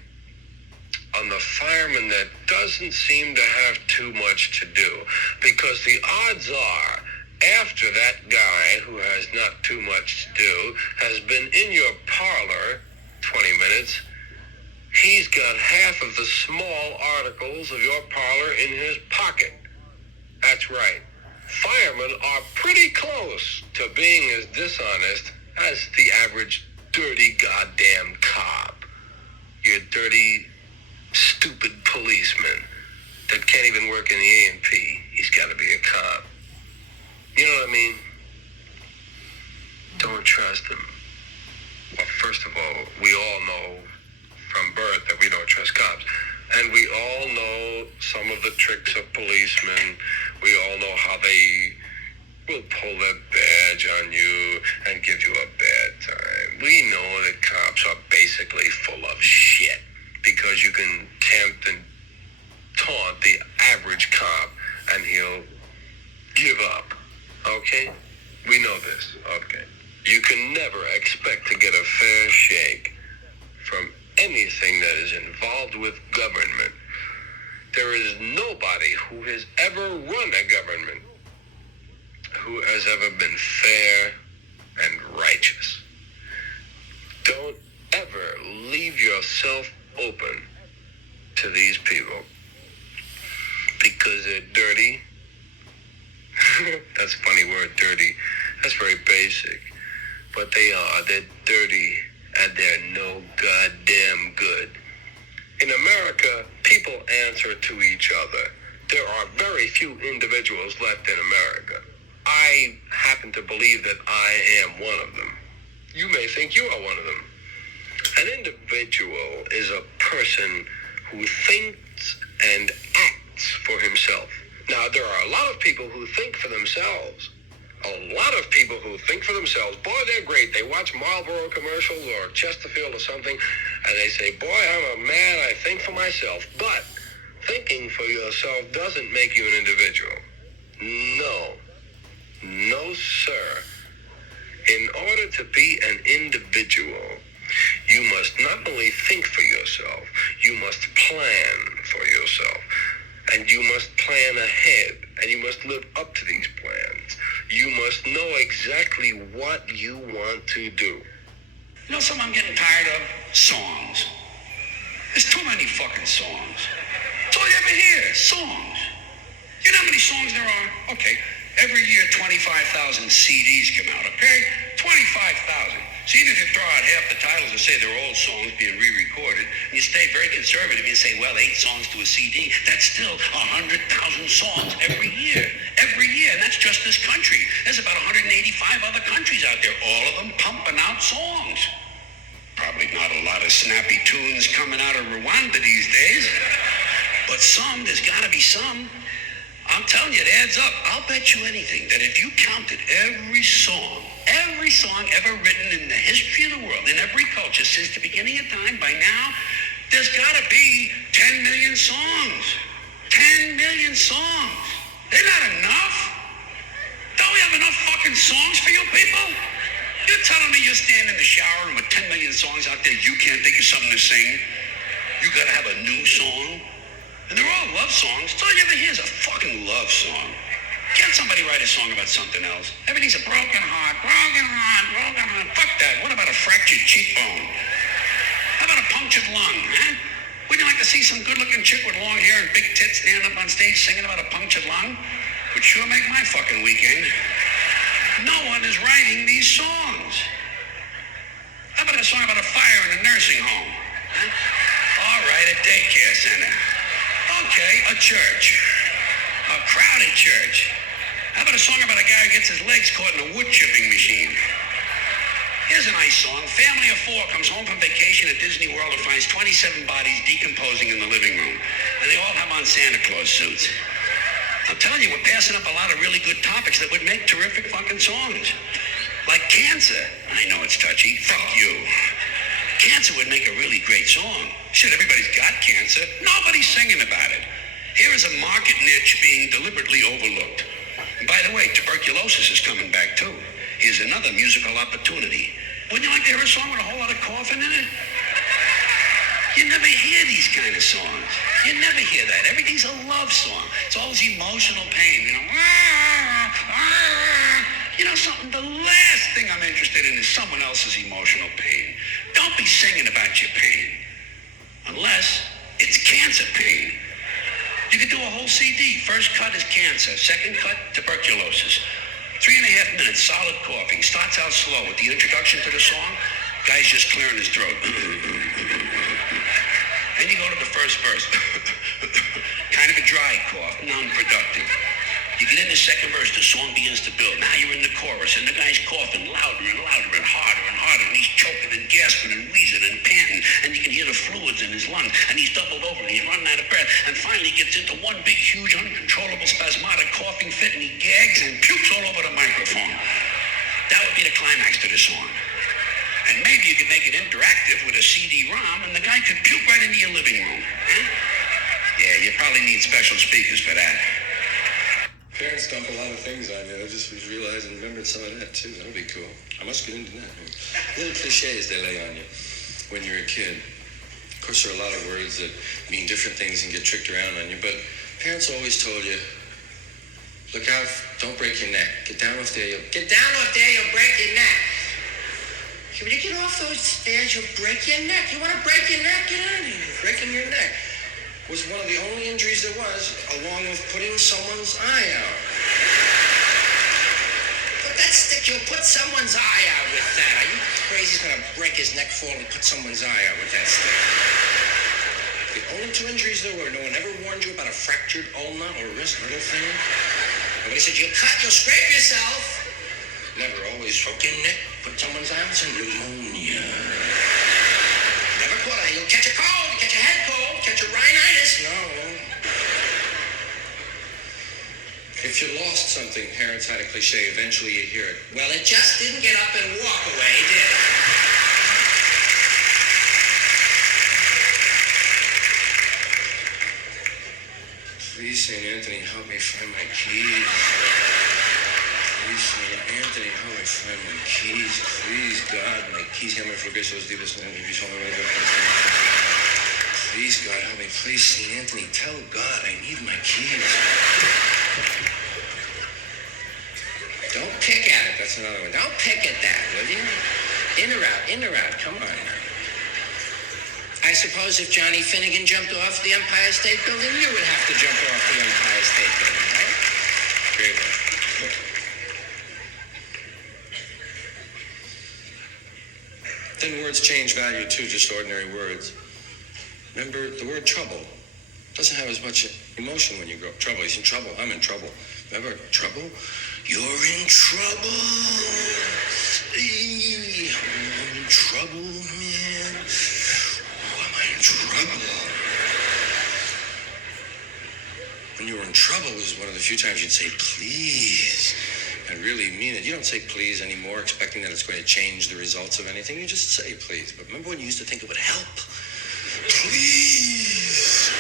on the fireman that doesn't seem to have too much to do, because the odds are, after that guy who has not too much to do has been in your parlor 20 minutes, he's got half of the small articles of your parlor in his pocket. That's right. Firemen are pretty close to being as dishonest as the average dirty goddamn cop. Your dirty, stupid policeman that can't even work in the A&P. He's got to be a cop. You know what I mean? Don't trust him. Well, first of all, we all know from birth that we don't trust cops. And we all know some of the tricks of policemen. We all know how they will pull their badge on you and give you a bad time. We know that cops are basically full of shit because you can tempt and taunt the average cop and he'll give up. Okay? We know this. Okay. You can never expect to get a fair shake from anything that is involved with government. There is nobody who has ever run a government who has ever been fair and righteous. Don't ever leave yourself open to these people because they're dirty. That's a funny word, dirty. That's very basic. But they are. They're dirty and they're no goddamn good. In America, people answer to each other. There are very few individuals left in America. I happen to believe that I am one of them. You may think you are one of them. An individual is a person who thinks and acts for himself. Now, there are a lot of people who think for themselves. A lot of people who think for themselves. Boy, they're great. They watch Marlboro commercials or Chesterfield or something, and they say, boy, I'm a man, I think for myself. But thinking for yourself doesn't make you an individual. No. No, sir. In order to be an individual, you must not only think for yourself, you must plan for yourself. And you must plan ahead, and you must live up to these plans. You must know exactly what you want to do. You know something I'm getting tired of? Songs. There's too many fucking songs. That's all you ever hear, songs. You know how many songs there are? Okay, Every year, 25,000 CDs come out, okay? 25,000. So even if you throw out half the titles and say they're old songs being re-recorded, and you stay very conservative, you say, well, 8 songs to a CD, that's still 100,000 songs every year. Every year, and that's just this country. There's about 185 other countries out there, all of them pumping out songs. Probably not a lot of snappy tunes coming out of Rwanda these days, but some, there's gotta be some. I'm telling you, it adds up. I'll bet you anything that if you counted every song ever written in the history of the world, in every culture since the beginning of time, by now, there's gotta be 10 million songs. 10 million songs. They're not enough. Don't we have enough fucking songs for you people? You're telling me you're standing in the shower and with 10 million songs out there, you can't think of something to sing? You gotta have a new song? And they're all love songs. That's all you ever hear is a fucking love song. Can't somebody write a song about something else? Everything's a broken heart, broken heart, broken heart. Fuck that. What about a fractured cheekbone? How about a punctured lung, huh? Wouldn't you like to see some good-looking chick with long hair and big tits stand up on stage singing about a punctured lung? Would sure make my fucking weekend. No one is writing these songs. How about a song about a fire in a nursing home? Huh? All right, a daycare center. Okay, a church. A crowded church. How about a song about a guy who gets his legs caught in a wood chipping machine? Here's a nice song. Family of 4 comes home from vacation at Disney World and finds 27 bodies decomposing in the living room. And they all have on Santa Claus suits. I'm telling you, we're passing up a lot of really good topics that would make terrific fucking songs. Like cancer. I know it's touchy. Fuck you. Cancer would make a really great song. Shit, everybody's got cancer. Nobody's singing about it. Here is a market niche being deliberately overlooked. And by the way, tuberculosis is coming back too. Here's another musical opportunity. Wouldn't you like to hear a song with a whole lot of coughing in it? You never hear these kind of songs. You never hear that. Everything's a love song. It's always emotional pain, you know. You know something? The last thing I'm interested in is someone else's emotional pain. Don't be singing about your pain. Unless it's cancer pain. You could do a whole CD. First cut is cancer. Second cut, tuberculosis. 3.5 minutes, solid coughing. Starts out slow with the introduction to the song. Guy's just clearing his throat. Then you go to the first verse. Kind of a dry cough, non-productive. You get in the second verse, the song begins to build. Now you're in the chorus, and the guy's coughing louder and louder and harder and harder, and he's choking and gasping and wheezing and panting, and you can hear the fluids in his lungs, and he's doubled over, and he's running out of breath, and finally he gets into one big, huge, uncontrollable, spasmodic coughing fit, and he gags and pukes all over the microphone. That would be the climax to the song. And maybe you could make it interactive with a CD-ROM, and the guy could puke right into your living room. Huh? Yeah, you probably need special speakers for that. Parents dump a lot of things on you. I just was realizing, remembered some of that too. That would be cool. I must get into that. Little cliches they lay on you when you're a kid. Of course, there are a lot of words that mean different things and get tricked around on you, but parents always told you, look out, don't break your neck. Get down off there, you'll break your neck. When you get off those stairs, you'll break your neck. You want to break your neck? Get out of here. Breaking your neck was one of the only injuries there was, along with putting someone's eye out. But that stick, you'll put someone's eye out with that. Are you crazy? He's gonna break his neck, fall, and put someone's eye out with that stick. The only 2 injuries there were. No one ever warned you about a fractured ulna or wrist, little thing. Nobody said, you'll cut, you'll scrape yourself. Never always broke your neck, put someone's eye out, it's pneumonia. Never caught it. You'll catch a cold, you catch a head cold, catch a rhinitis. No. If you lost something, parents had a cliche, eventually you hear it. Well, it just didn't get up and walk away, did it? Please, St. Anthony, help me find my keys. Please, St. Anthony, help me find my keys. Please, God, my keys. Please, God, help me. Please, St. Anthony, tell God I need my keys. Don't pick at it. That's another one. Don't pick at that, will you? In or out. Come on. I suppose if Johnny Finnegan jumped off the Empire State Building, you would have to jump off the Empire State Building, right? Great one. Then words change value too, just ordinary words. Remember, the word trouble doesn't have as much emotion when you grow up. Trouble, he's in trouble, I'm in trouble. Remember, trouble? You're in trouble. Hey, I'm in trouble, man. Oh, am I in trouble? When you were in trouble was one of the few times you'd say, please, and really mean it. You don't say please anymore, expecting that it's going to change the results of anything. You just say please. But remember when you used to think it would help? Please.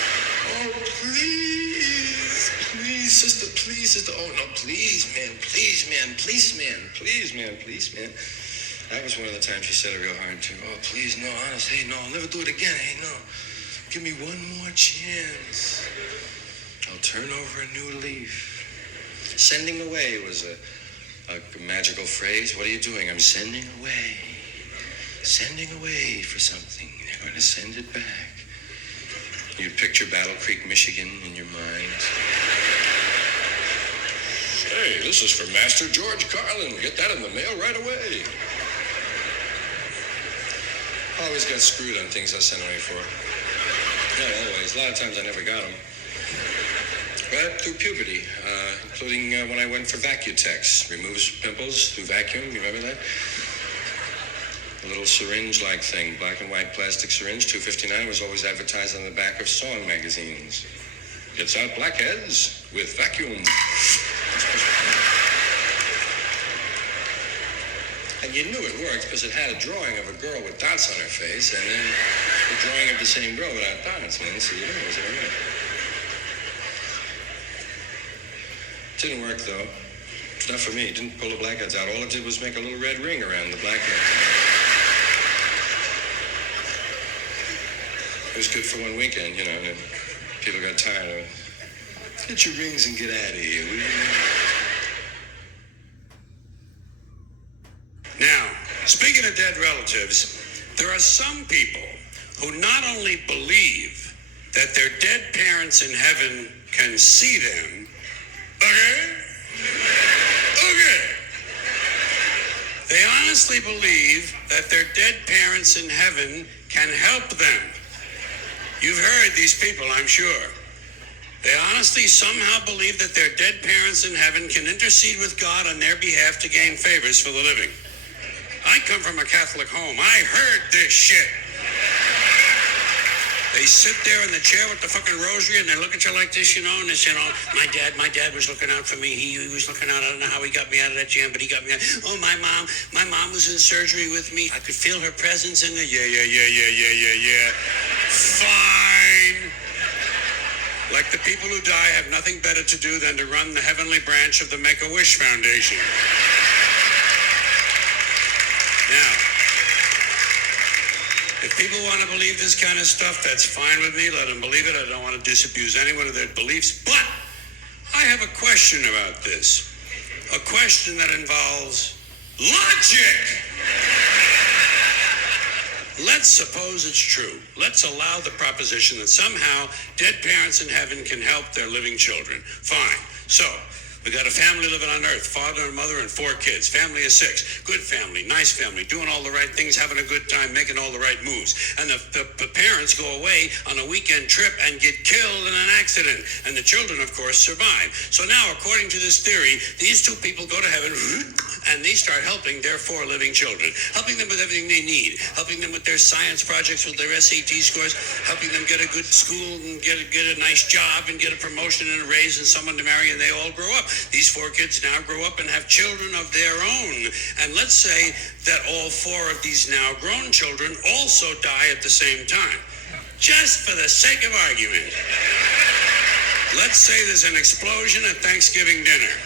Oh, please. Please, sister, please, sister. Oh, no, please, man. Please, man. Please, man. Please, man. Please, man. That was one of the times she said it real hard, too. Oh, please, no, honest. Hey, no, I'll never do it again. Hey, no. Give me one more chance. I'll turn over a new leaf. Sending away was a magical phrase. What are you doing? I'm sending away. Sending away for something. They're going to send it back. You picture Battle Creek, Michigan in your mind. Hey, this is for Master George Carlin. Get that in the mail right away. Always got screwed on things I sent away for. Not always. A lot of times I never got them. Right through puberty, including when I went for Vacutex. Removes pimples through vacuum, you remember that? A little syringe-like thing, black and white plastic syringe, $2.59, was always advertised on the back of song magazines. Gets out blackheads with vacuum. And you knew it worked because it had a drawing of a girl with dots on her face, and then a drawing of the same girl without dots, man, so you knew it was all right. Didn't work, though. It's not for me. It didn't pull the blackheads out. All it did was make a little red ring around the blackheads. It was good for one weekend, you know. And people got tired of it. Get your rings and get out of here, will you? Now, speaking of dead relatives, there are some people who not only believe that their dead parents in heaven can see them, okay? They honestly believe that their dead parents in heaven can help them. You've heard these people, I'm sure. They honestly somehow believe that their dead parents in heaven can intercede with God on their behalf to gain favors for the living. I come from a Catholic home. I heard this shit. They sit there in the chair with the fucking rosary and they look at you like this, you know, and they say, oh, my dad was looking out for me. He was looking out. I don't know how he got me out of that jam, but he got me out. Oh, my mom was in surgery with me. I could feel her presence in there. Yeah. Fine. Like the people who die have nothing better to do than to run the heavenly branch of the Make-A-Wish Foundation. Now, if people want to believe this kind of stuff, that's fine with me. Let them believe it. I don't want to disabuse anyone of their beliefs. But I have a question about this. A question that involves logic. Let's suppose it's true. Let's allow the proposition that somehow dead parents in heaven can help their living children. Fine. So, we got a family living on earth, father and mother and 4 kids. Family of 6. Good family, nice family, doing all the right things, having a good time, making all the right moves. And the parents go away on a weekend trip and get killed in an accident. And the children, of course, survive. So now, according to this theory, these 2 people go to heaven and they start helping their 4 living children. Helping them with everything they need. Helping them with their science projects, with their SAT scores. Helping them get a good school and get a nice job and get a promotion and a raise and someone to marry, and they all grow up. These 4 kids now grow up and have children of their own. And let's say that all 4 of these now grown children also die at the same time. Just for the sake of argument. Let's say there's an explosion at Thanksgiving dinner.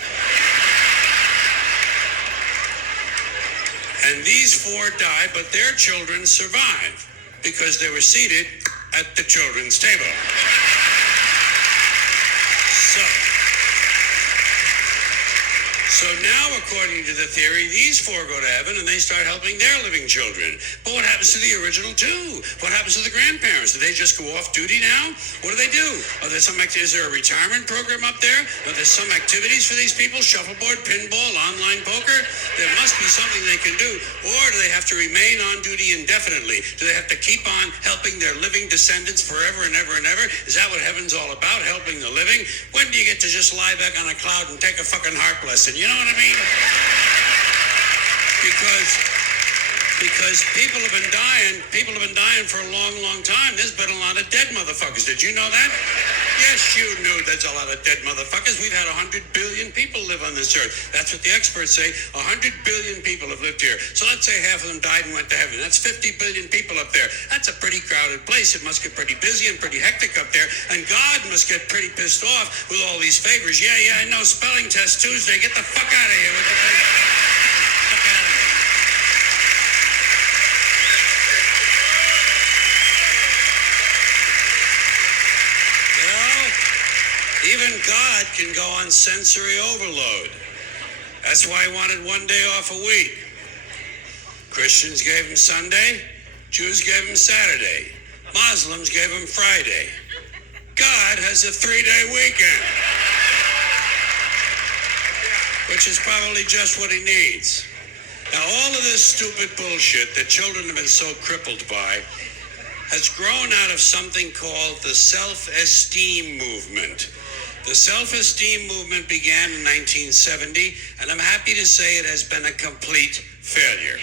And these 4 die, but their children survive because they were seated at the children's table. So So now, according to the theory, these four go to heaven and they start helping their living children. But what happens to the original two? What happens to the grandparents? Do they just go off duty now? What do? Are there is there a retirement program up there? Are there some activities for these people? Shuffleboard, pinball, online poker? There must be something they can do. Or do they have to remain on duty indefinitely? Do they have to keep on helping their living descendants forever and ever and ever? Is that what heaven's all about, helping the living? When do you get to just lie back on a cloud and take a fucking harp lesson? You know what I mean? Because people have been dying for a long, long time. There's been a lot of dead motherfuckers. Did you know that? Yes, you knew there's a lot of dead motherfuckers. We've had 100 billion people live on this earth. That's what the experts say. 100 billion people have lived here. So let's say half of them died and went to heaven. That's 50 billion people up there. That's a pretty crowded place. It must get pretty busy and pretty hectic up there. And God must get pretty pissed off with all these favors. Yeah, I know. Spelling test Tuesday. Get the fuck out of here with the thing. Fuck out of here. Even God can go on sensory overload. That's why he wanted one day off a week. Christians gave him Sunday, Jews gave him Saturday, Muslims gave him Friday. God has a 3-day weekend, which is probably just what he needs. Now, all of this stupid bullshit that children have been so crippled by has grown out of something called the self-esteem movement. The self-esteem movement began in 1970, and I'm happy to say it has been a complete failure.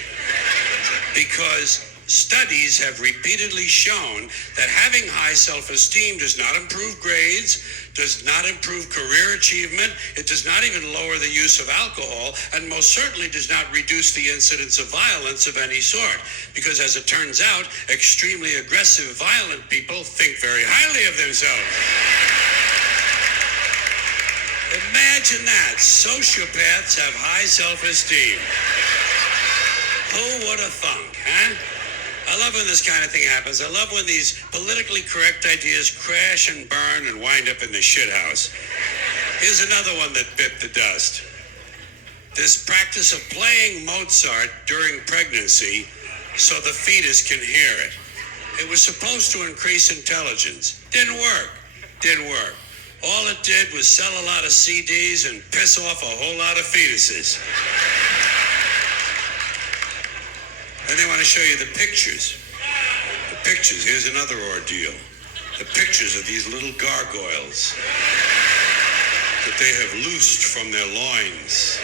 Because studies have repeatedly shown that having high self-esteem does not improve grades, does not improve career achievement, it does not even lower the use of alcohol, and most certainly does not reduce the incidence of violence of any sort. Because as it turns out, extremely aggressive, violent people think very highly of themselves. Imagine that. Sociopaths have high self-esteem. Who would have thunk, huh? I love when this kind of thing happens. I love when these politically correct ideas crash and burn and wind up in the shithouse. Here's another one that bit the dust. This practice of playing Mozart during pregnancy so the fetus can hear it. It was supposed to increase intelligence. Didn't work. All it did was sell a lot of CDs and piss off a whole lot of fetuses. Then they want to show you the pictures. The pictures, here's another ordeal. The pictures of these little gargoyles that they have loosed from their loins.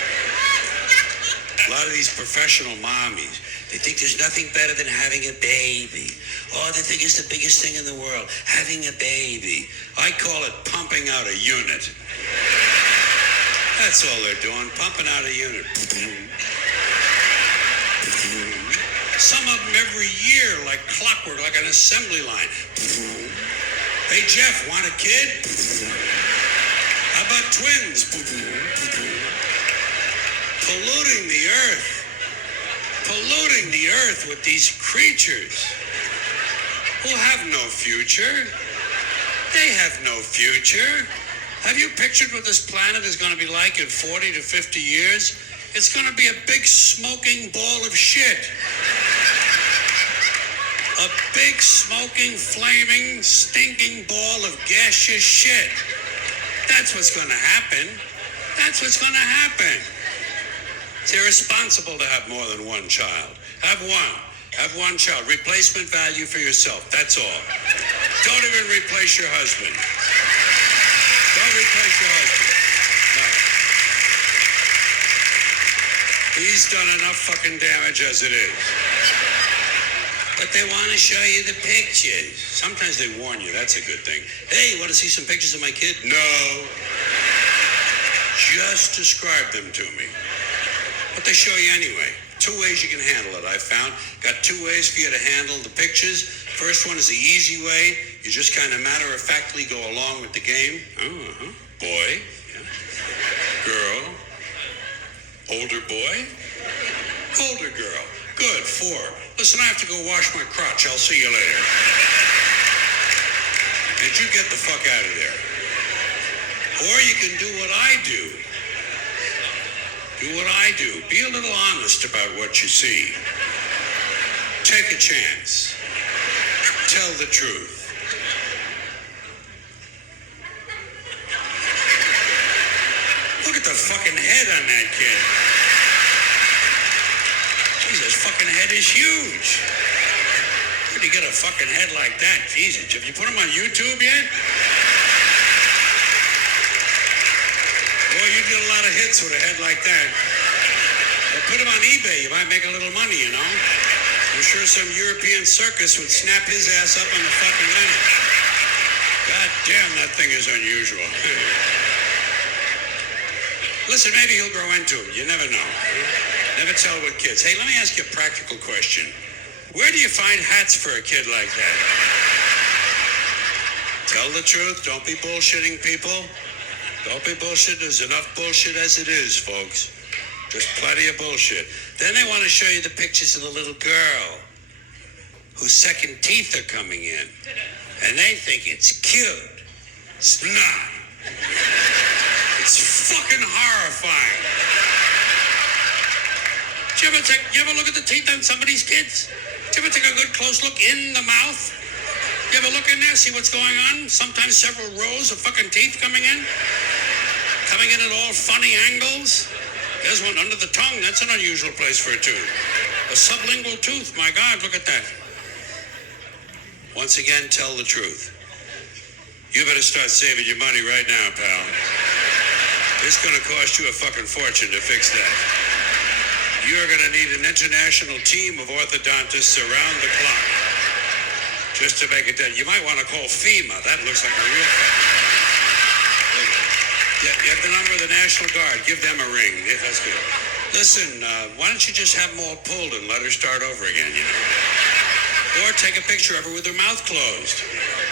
A lot of these professional mommies, they think there's nothing better than having a baby. Oh, they think it's the biggest thing in the world, having a baby. I call it pumping out a unit. That's all they're doing, pumping out a unit. Some of them every year, like clockwork, like an assembly line. Hey, Jeff, want a kid? How about twins? Polluting the earth with these creatures who have no future. They have no future. Have you pictured what this planet is going to be like in 40 to 50 years? It's going to be a big smoking ball of shit. A big smoking, flaming, stinking ball of gaseous shit. That's what's going to happen. It's irresponsible to have more than one child. Have one child. Replacement value for yourself. That's all. Don't even replace your husband. Don't replace your husband. No. He's done enough fucking damage as it is. But they want to show you the pictures. Sometimes they warn you. That's a good thing. Hey, you want to see some pictures of my kid? No. Just describe them to me. But they show you anyway. 2 ways you can handle it, I found. Got 2 ways for you to handle the pictures. First one is the easy way. You just kind of matter-of-factly go along with the game. Boy. Yeah. Girl. Older boy. Older girl. Good. 4. Listen, I have to go wash my crotch. I'll see you later. Did you get the fuck out of there? Or you can do what I do. Do what I do. Be a little honest about what you see. Take a chance. Tell the truth. Look at the fucking head on that kid. Jesus, fucking head is huge. Where'd you get a fucking head like that? Jesus, have you put him on YouTube yet? Boy, you did a lot of hits with a head like that. Well, put him on eBay. You might make a little money, you know? I'm sure some European circus would snap his ass up on the fucking limit. God damn, that thing is unusual. Listen, maybe he'll grow into it. You never know. Never tell with kids. Hey, let me ask you a practical question. Where do you find hats for a kid like that? Tell the truth. Don't be bullshitting people. Don't be bullshit. There's enough bullshit as it is, folks. There's plenty of bullshit. Then they want to show you the pictures of the little girl whose second teeth are coming in. And they think it's cute. It's not. It's fucking horrifying. Do you ever look at the teeth on somebody's kids? Do you ever take a good close look in the mouth? You ever look in there, see what's going on? Sometimes several rows of fucking teeth coming in at all funny angles. There's one under the tongue. That's an unusual place for a tooth. A sublingual tooth. My God, look at that. Once again, tell the truth. You better start saving your money right now, pal. It's going to cost you a fucking fortune to fix that. You're going to need an international team of orthodontists around the clock just to make it done. You might want to call FEMA. That looks like a real fucking problem. You have the number of the National Guard. Give them a ring. Yeah, that's good. Listen, why don't you just have them all pulled and let her start over again, you know? Or take a picture of her with her mouth closed.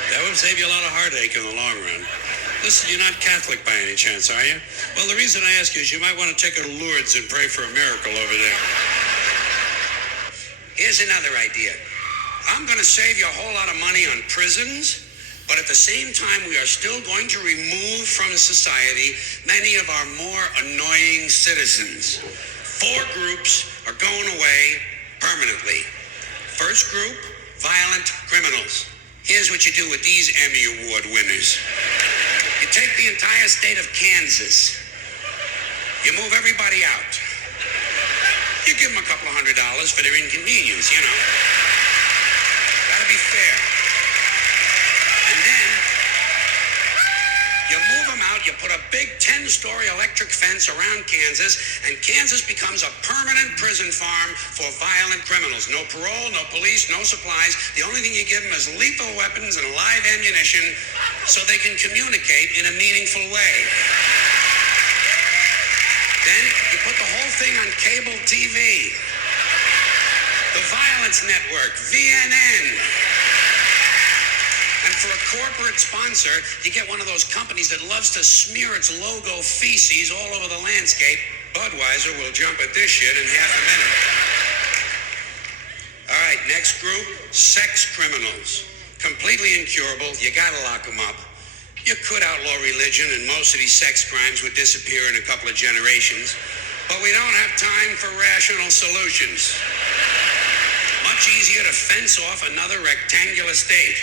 That would save you a lot of heartache in the long run. Listen, you're not Catholic by any chance, are you? Well, the reason I ask you is you might want to take her to Lourdes and pray for a miracle over there. Here's another idea. I'm going to save you a whole lot of money on prisons, but at the same time, we are still going to remove from society many of our more annoying citizens. 4 groups are going away permanently. First group, violent criminals. Here's what you do with these Emmy Award winners. You take the entire state of Kansas. You move everybody out. You give them a couple of $100 for their inconvenience, you know. Gotta be fair. And then you move them out, you put a big 10-story electric fence around Kansas, and Kansas becomes a permanent prison farm for violent criminals. No parole, no police, no supplies. The only thing you give them is lethal weapons and live ammunition so they can communicate in a meaningful way. Then you put the whole thing on cable TV. The Violence Network, VNN. And for a corporate sponsor, you get one of those companies that loves to smear its logo feces all over the landscape. Budweiser will jump at this shit in half a minute. All right, next group, sex criminals. Completely incurable. You gotta lock them up. You could outlaw religion, and most of these sex crimes would disappear in a couple of generations. But we don't have time for rational solutions. Much easier to fence off another rectangular state.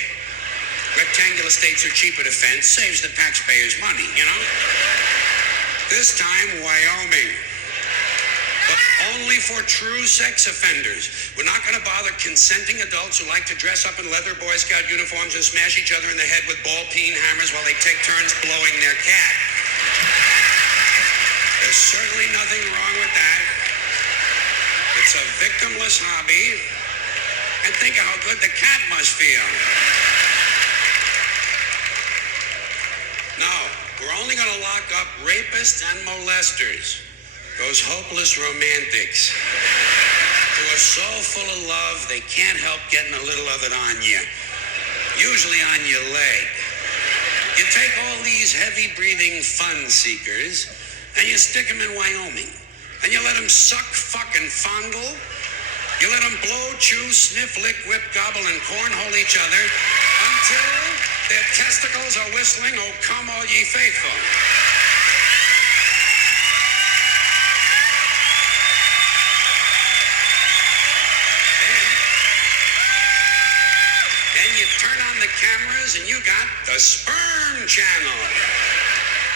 Rectangular states are cheaper to fence, saves the taxpayers money, you know? This time, Wyoming. But only for true sex offenders. We're not going to bother consenting adults who like to dress up in leather Boy Scout uniforms and smash each other in the head with ball-peen hammers while they take turns blowing their cat. There's certainly nothing wrong with that. It's a victimless hobby. And think of how good the cat must feel. No, we're only going to lock up rapists and molesters. Those hopeless romantics who are so full of love they can't help getting a little of it on you. Usually on your leg. You take all these heavy-breathing fun seekers and you stick them in Wyoming. And you let them suck, fuck, and fondle. You let them blow, chew, sniff, lick, whip, gobble, and cornhole each other until their testicles are whistling, "Oh, come all ye faithful." turn on the cameras and you got the Sperm Channel.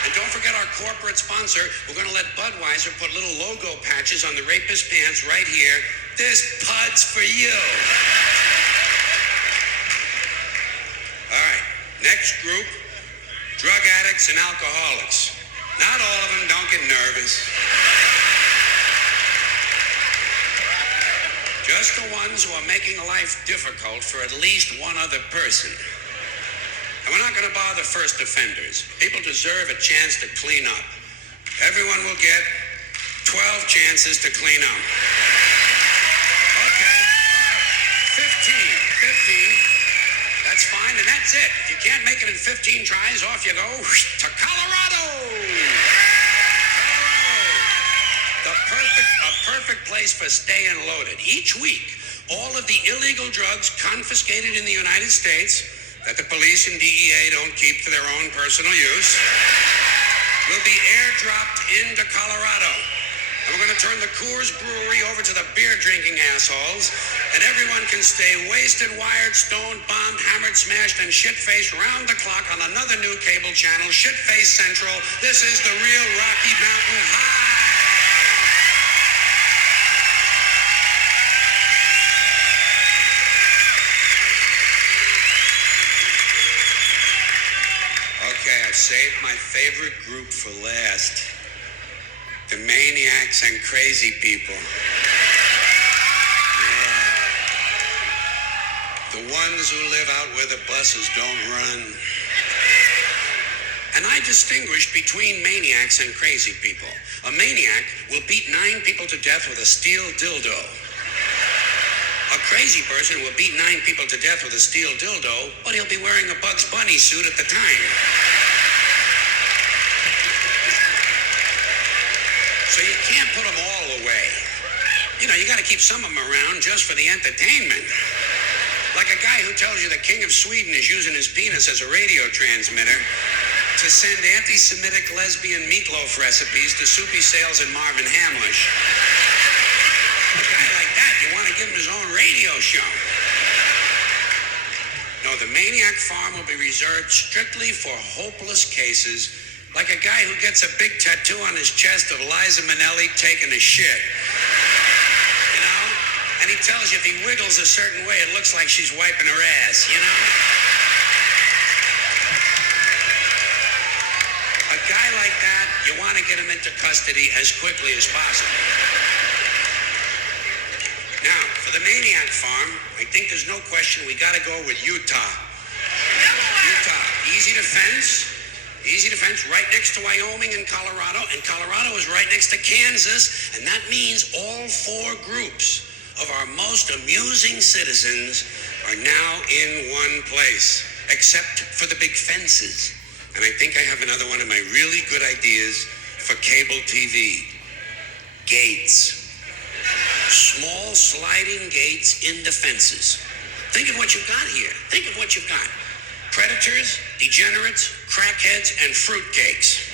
And don't forget our corporate sponsor. We're going to let Budweiser put little logo patches on the rapist pants right here. This pud's for you. All right, next group, drug addicts and alcoholics. Not all of them, don't get nervous. Just the ones who are making life difficult for at least one other person. And we're not going to bother first offenders. People deserve a chance to clean up. Everyone will get 12 chances to clean up. Okay, 15. That's fine, and that's it. If you can't make it in 15 tries, off you go to Colorado. A perfect place for staying loaded. Each week, all of the illegal drugs confiscated in the United States that the police and DEA don't keep for their own personal use will be airdropped into Colorado. And we're going to turn the Coors Brewery over to the beer-drinking assholes, and everyone can stay wasted, wired, stoned, bombed, hammered, smashed, and shit-faced round the clock on another new cable channel, Shit-Face Central. This is the real Rocky Mountain High. Okay, I've saved my favorite group for last. The maniacs and crazy people. Yeah. The ones who live out where the buses don't run. And I distinguish between maniacs and crazy people. A maniac will beat 9 people to death with a steel dildo. A crazy person will beat 9 people to death with a steel dildo, but he'll be wearing a Bugs Bunny suit at the time. So you can't put them all away. You know, you got to keep some of them around just for the entertainment. Like a guy who tells you the King of Sweden is using his penis as a radio transmitter to send anti-Semitic lesbian meatloaf recipes to Soupy Sales and Marvin Hamlish. A guy like that, you want to give him his own radio show. No, the Maniac Farm will be reserved strictly for hopeless cases, like a guy who gets a big tattoo on his chest of Liza Minnelli taking a shit. You know? And he tells you if he wiggles a certain way, it looks like she's wiping her ass, you know? A guy like that, you want to get him into custody as quickly as possible. Now, for the Maniac Farm, I think there's no question we got to go with Utah. Utah, easy to fence right next to Wyoming and Colorado is right next to Kansas, and that means all 4 groups of our most amusing citizens are now in one place, except for the big fences. And I think I have another one of my really good ideas for cable TV. Gates. Small sliding gates in the fences. Think of what you've got here. Think of what you've got. Predators, degenerates, crackheads, and fruitcakes.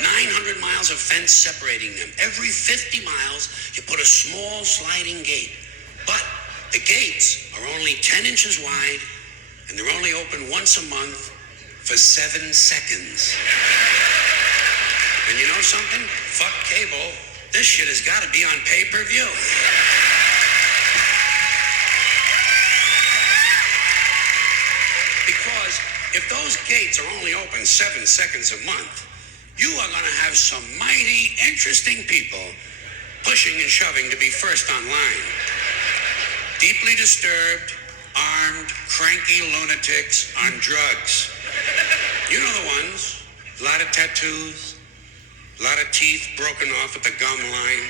900 miles of fence separating them. Every 50 miles, you put a small sliding gate. But the gates are only 10 inches wide, and they're only open once a month for 7 seconds. And you know something? Fuck cable. This shit has got to be on pay-per-view. Because if those gates are only open 7 seconds a month, you are going to have some mighty interesting people pushing and shoving to be first online. Deeply disturbed, armed, cranky lunatics on drugs. You know the ones. A lot of tattoos. A lot of teeth broken off at the gum line.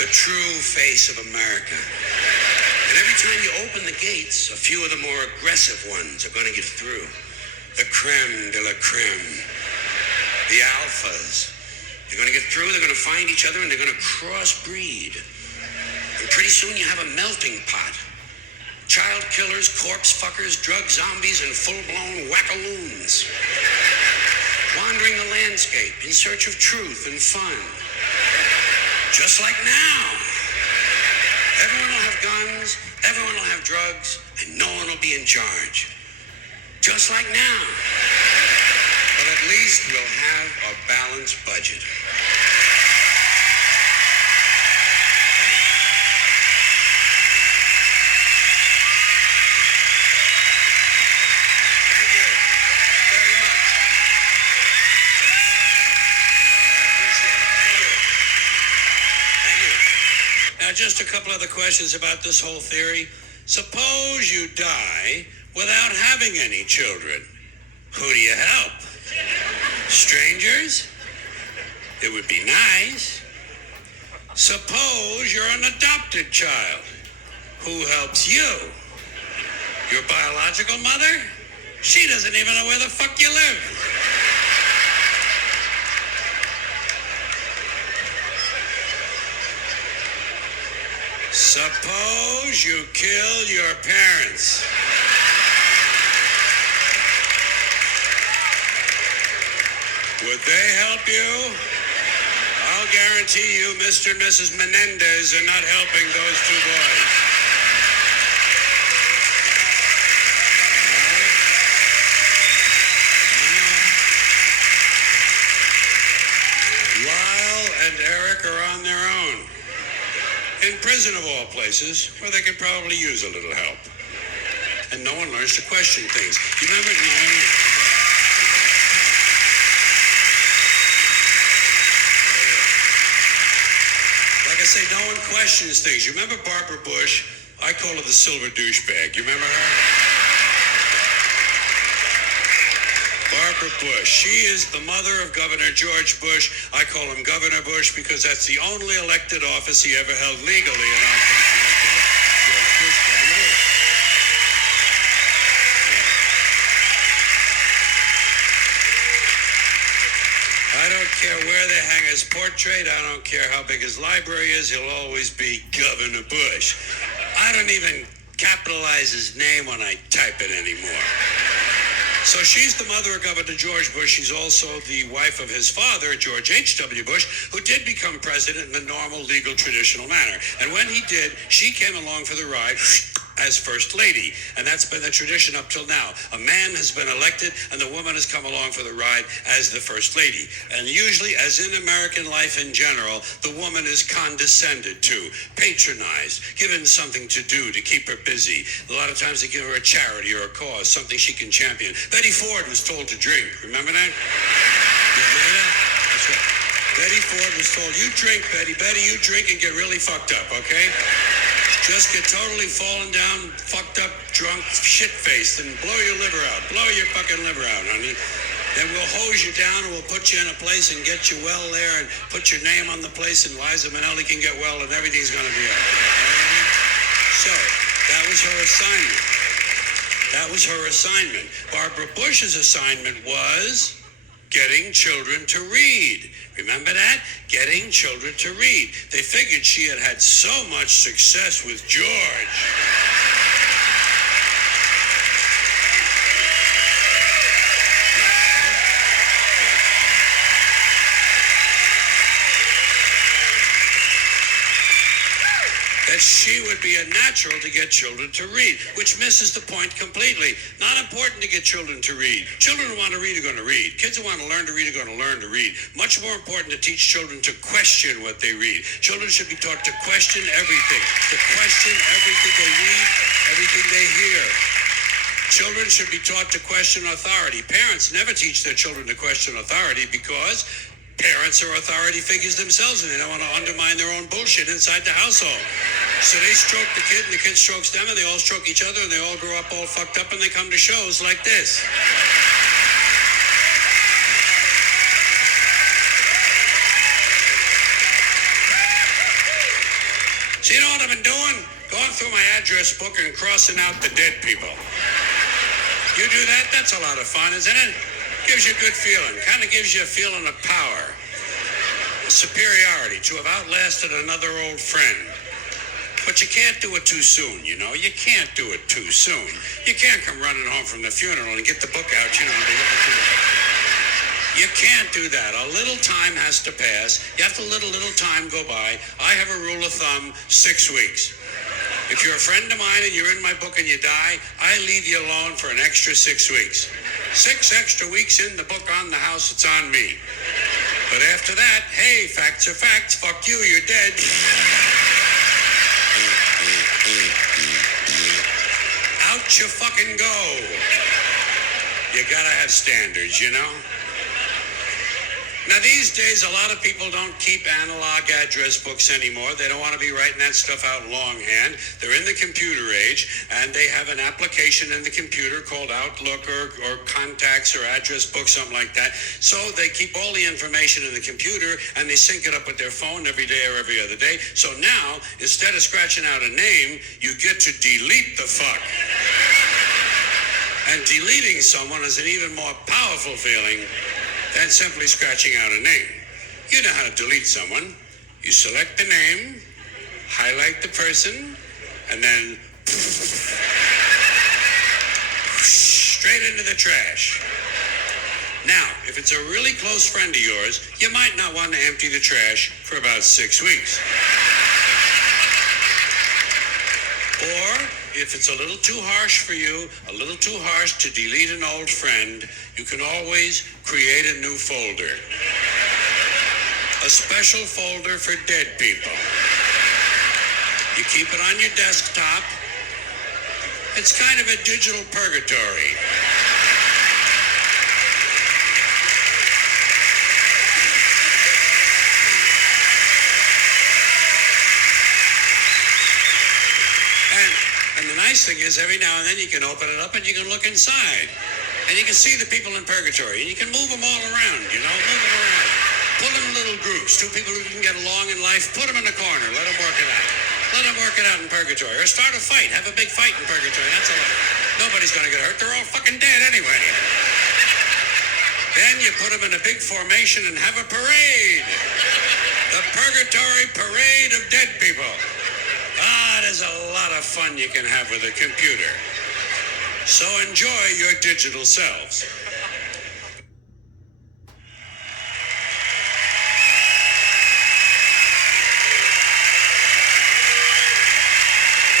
The true face of America. And every time you open the gates, a few of the more aggressive ones are going to get through. The creme de la creme. The alphas. They're going to get through, they're going to find each other, and they're going to crossbreed. And pretty soon you have a melting pot. Child killers, corpse fuckers, drug zombies, and full-blown wackaloons. Wandering the landscape in search of truth and fun. Just like now. Everyone will have guns, everyone will have drugs, and no one will be in charge. Just like now. But at least we'll have a balanced budget. Thank you very much. I appreciate it. Thank you. Thank you. Now, just a couple other questions about this whole theory. Suppose you die without having any children. Who do you help? Strangers? It would be nice. Suppose you're an adopted child. Who helps you? Your biological mother? She doesn't even know where the fuck you live. Suppose you kill your parents. Would they help you? I'll guarantee you Mr. and Mrs. Menendez are not helping those two boys. Lyle and Eric are on their own. In prison of all places, where they could probably use a little help. And no one learns to question things. You remember? Like I say, no one questions things. You remember Barbara Bush? I call her the silver douchebag. You remember her? Barbara Bush. She is the mother of Governor George Bush. I call him Governor Bush because that's the only elected office he ever held legally in our country. Okay? George Bush, Governor Bush. I don't care where they hang his portrait. I don't care how big his library is. He'll always be Governor Bush. I don't even capitalize his name when I type it anymore. So she's the mother of Governor George Bush. She's also the wife of his father, George H.W. Bush, who did become president in the normal, legal, traditional manner. And when he did, she came along for the ride as First Lady. And that's been the tradition up till now. A man has been elected, and the woman has come along for the ride as the First Lady. And usually, as in American life in general, the woman is condescended to, patronized, given something to do to keep her busy. A lot of times they give her a charity or a cause, something she can champion. Betty Ford was told to drink. Remember that? You remember that? That's right. Betty Ford was told, you drink, Betty. Betty, you drink and get really fucked up, okay? Just get totally fallen down, fucked up, drunk, shit-faced, and blow your liver out. Blow your fucking liver out, honey. Then we'll hose you down and we'll put you in a place and get you well there and put your name on the place, and Liza Minnelli can get well and everything's going to be all right. So, that was her assignment. That was her assignment. Barbara Bush's assignment was getting children to read. Remember that? Getting children to read. They figured she had had so much success with George. That she would be a natural to get children to read, which misses the point completely. Not important to get children to read. Children who want to read are going to read. Kids who want to learn to read are going to learn to read. Much more important to teach children to question what they read. Children should be taught to question everything, to question everything they read, everything they hear. Children should be taught to question authority. Parents never teach their children to question authority because parents are authority figures themselves, and they don't want to undermine their own bullshit inside the household. So they stroke the kid, and the kid strokes them, and they all stroke each other, and they all grow up all fucked up, and they come to shows like this. So you know what I've been doing? Going through my address book and crossing out the dead people. You do that? That's a lot of fun, isn't it? Gives you a good feeling. Kind of gives you a feeling of power. Superiority, to have outlasted another old friend. But you can't do it too soon, you know? You can't do it too soon. You can't come running home from the funeral and get the book out, you know, deliver to the... You can't do that. A little time has to pass. You have to let a little time go by. I have a rule of thumb, 6 weeks. If you're a friend of mine and you're in my book and you die, I leave you alone for an extra 6 weeks. 6 extra weeks in the book on the house, it's on me. But after that, hey, facts are facts. Fuck you, you're dead. Out you fucking go. You gotta have standards, you know? Now, these days, a lot of people don't keep analog address books anymore. They don't want to be writing that stuff out longhand. They're in the computer age, and they have an application in the computer called Outlook or Contacts or Address Book, something like that. So they keep all the information in the computer, and they sync it up with their phone every day or every other day. So now, instead of scratching out a name, you get to delete the fuck. And deleting someone is an even more powerful feeling than simply scratching out a name. You know how to delete someone. You select the name, highlight the person, and then straight into the trash. Now, if it's a really close friend of yours, you might not want to empty the trash for about 6 weeks. Or, if it's a little too harsh for you, a little too harsh to delete an old friend, you can always create a new folder. A special folder for dead people. You keep it on your desktop. It's kind of a digital purgatory. And the nice thing is, every now and then you can open it up and you can look inside. And you can see the people in purgatory. And you can move them all around, you know, move them around. Put them in little groups. 2 people who can get along in life, put them in a corner. Let them work it out. Let them work it out in purgatory. Or start a fight. Have a big fight in purgatory. That's a lot. Nobody's going to get hurt. They're all fucking dead anyway. Then you put them in a big formation and have a parade. The Purgatory Parade of Dead People. There's a lot of fun you can have with a computer. So enjoy your digital selves.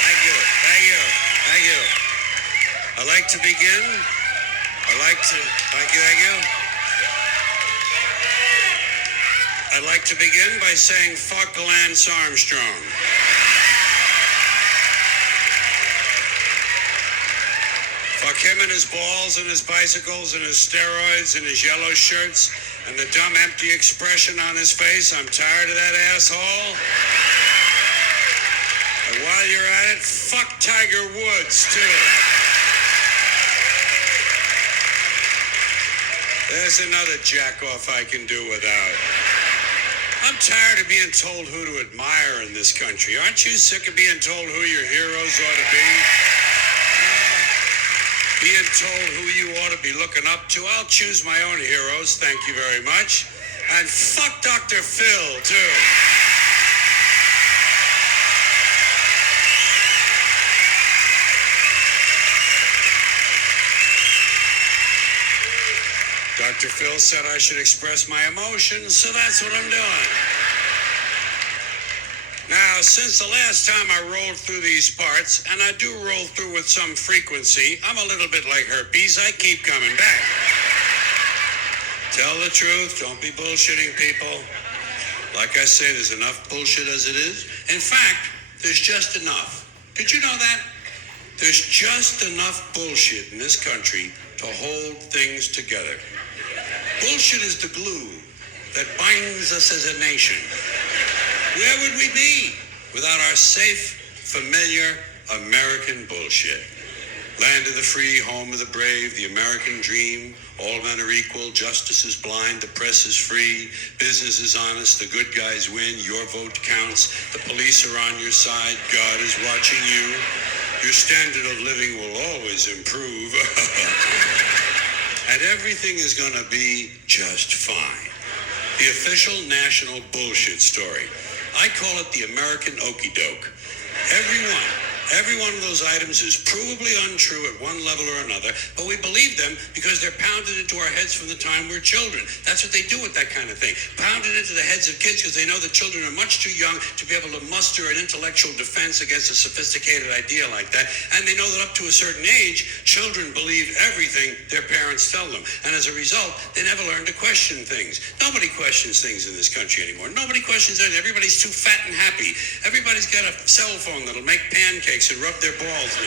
Thank you. I'd like to begin. I'd like to begin by saying fuck Lance Armstrong. Fuck him and his balls and his bicycles and his steroids and his yellow shirts and the dumb empty expression on his face. I'm tired of that asshole. And while you're at it, fuck Tiger Woods, too. There's another jack-off I can do without. I'm tired of being told who to admire in this country. Aren't you sick of being told who your heroes ought to be? Being told who you ought to be looking up to. I'll choose my own heroes, thank you very much. And fuck Dr. Phil, too. Dr. Phil said I should express my emotions, so that's what I'm doing. Now, since the last time I rolled through these parts, and I do roll through with some frequency, I'm a little bit like herpes. I keep coming back. Tell the truth. Don't be bullshitting people. Like I say, there's enough bullshit as it is. In fact, there's just enough. Did you know that? There's just enough bullshit in this country to hold things together. Bullshit is the glue that binds us as a nation. Where would we be without our safe, familiar American bullshit? Land of the free, home of the brave, the American dream. All men are equal, justice is blind, the press is free, business is honest, the good guys win, your vote counts, the police are on your side, God is watching you. Your standard of living will always improve. And everything is going to be just fine. The official national bullshit story. I call it the American okey-doke. Every one of those items is provably untrue at one level or another, but we believe them because they're pounded into our heads from the time we're children. That's what they do with that kind of thing. Pounded into the heads of kids because they know that children are much too young to be able to muster an intellectual defense against a sophisticated idea like that. And they know that up to a certain age, children believe everything their parents tell them. And as a result, they never learn to question things. Nobody questions things in this country anymore. Nobody questions anything. Everybody's too fat and happy. Everybody's got a cell phone that'll make pancakes and rub their balls now.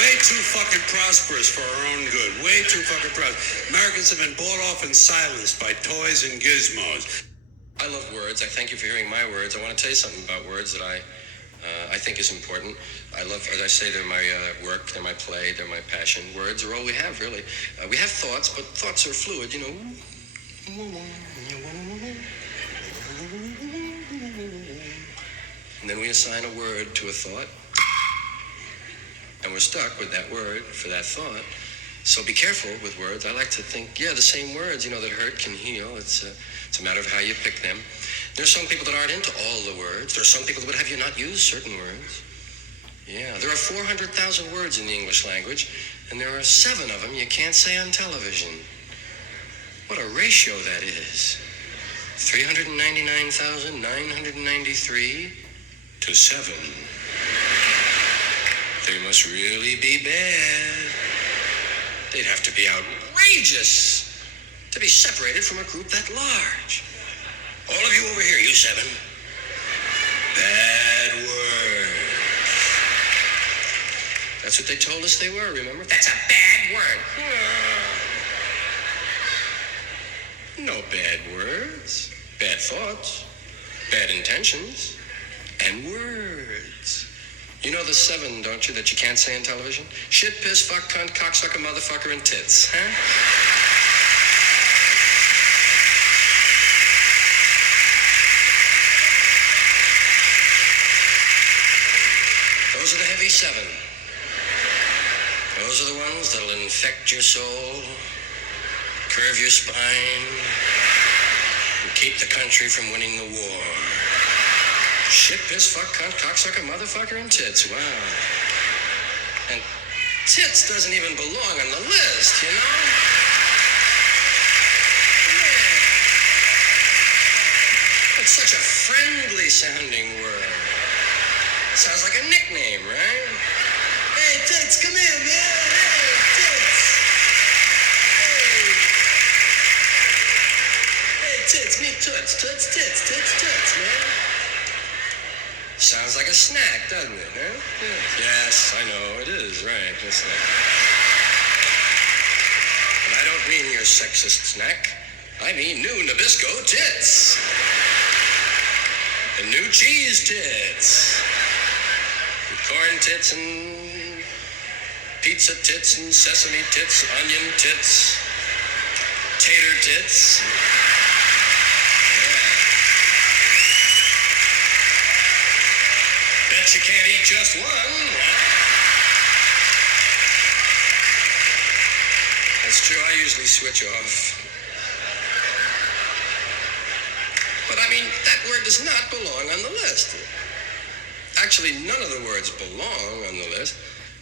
Way too fucking prosperous for our own good. Way too fucking prosperous. Americans have been bought off and silenced by toys and gizmos. I love words. I thank you for hearing my words. I want to tell you something about words that I think is important. I love, as I say, they're my work, they're my play, they're my passion. Words are all we have, really. We have thoughts, but thoughts are fluid, you know. And then we assign a word to a thought, and we're stuck with that word for that thought. So be careful with words. I like to think, yeah, the same words, you know, that hurt can heal. It's a matter of how you pick them. There's some people that aren't into all the words. There are some people that would have you not use certain words. Yeah, there are 400,000 words in the English language, and there are 7 of them you can't say on television. What a ratio that is. 399,993 to 7. They must really be bad. They'd have to be outrageous to be separated from a group that large. All of you over here, you 7. Bad word. That's what they told us they were, remember? That's a bad word. No bad words, bad thoughts, bad intentions, and words. You know the 7, don't you, that you can't say on television? Shit, piss, fuck, cunt, cocksucker, motherfucker, and tits, huh? Those are the heavy 7. Those are the ones that'll infect your soul, curve your spine, and keep the country from winning the war. Shit, piss, fuck, cunt, cocksucker, motherfucker, and tits. Wow. And tits doesn't even belong on the list, you know? Yeah. It's such a friendly sounding word. Sounds like a nickname, right? Hey, tits, come here, man. Hey, tits. Hey, tits, me toots, toots, tits, tits, toots, man. Sounds like a snack, doesn't it, huh? Yeah. Yes, I know, it is, right, a snack. But I don't mean your sexist snack. I mean new Nabisco tits. The new cheese tits. Corn tits and pizza tits and sesame tits, onion tits, tater tits. Bet you can't eat just one. That's true, I usually switch off. But I mean, that word does not belong on the list. Actually, none of the words belong on the list,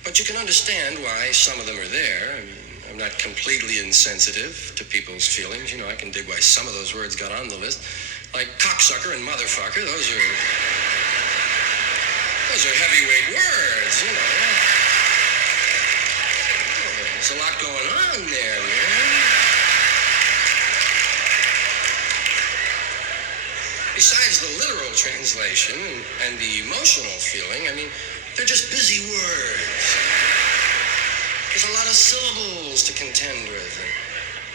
but you can understand why some of them are there. I mean, I'm not completely insensitive to people's feelings. You know, I can dig why some of those words got on the list. Like cocksucker and motherfucker, those are heavyweight words, you know. There's a lot going on there, man. Besides the literal translation and the emotional feeling, I mean, they're just busy words. There's a lot of syllables to contend with.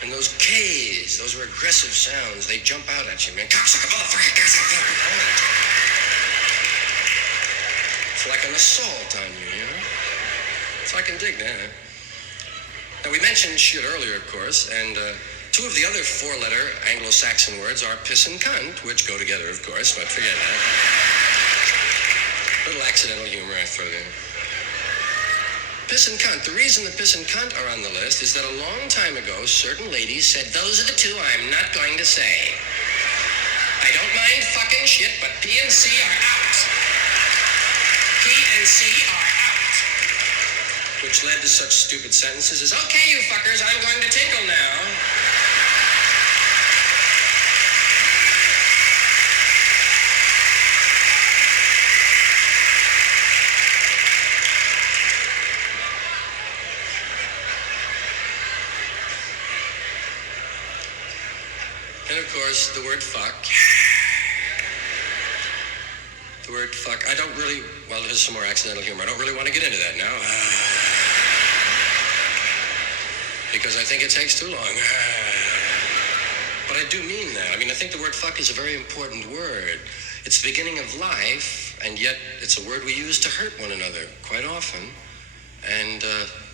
And those K's, those are aggressive sounds. They jump out at you, man. Cocksucker, motherfucker, cocksucker. It's like an assault on you, you know? So I can dig that. Now, we mentioned shit earlier, of course, and two of the other 4-letter Anglo-Saxon words are piss and cunt, which go together, of course, but forget that. Little accidental humor I throw there. Piss and cunt. The reason that piss and cunt are on the list is that a long time ago, certain ladies said, those are the 2 I'm not going to say. I don't mind fucking shit, but P and C are out. and C are out. Which led to such stupid sentences as, okay, you fuckers, I'm going to tinkle now. And of course, the word fuck. The word fuck, I don't really, well, there's some more accidental humor. I don't really want to get into that now. Because I think it takes too long. But I do mean that. I mean, I think the word fuck is a very important word. It's the beginning of life, and yet it's a word we use to hurt one another quite often. And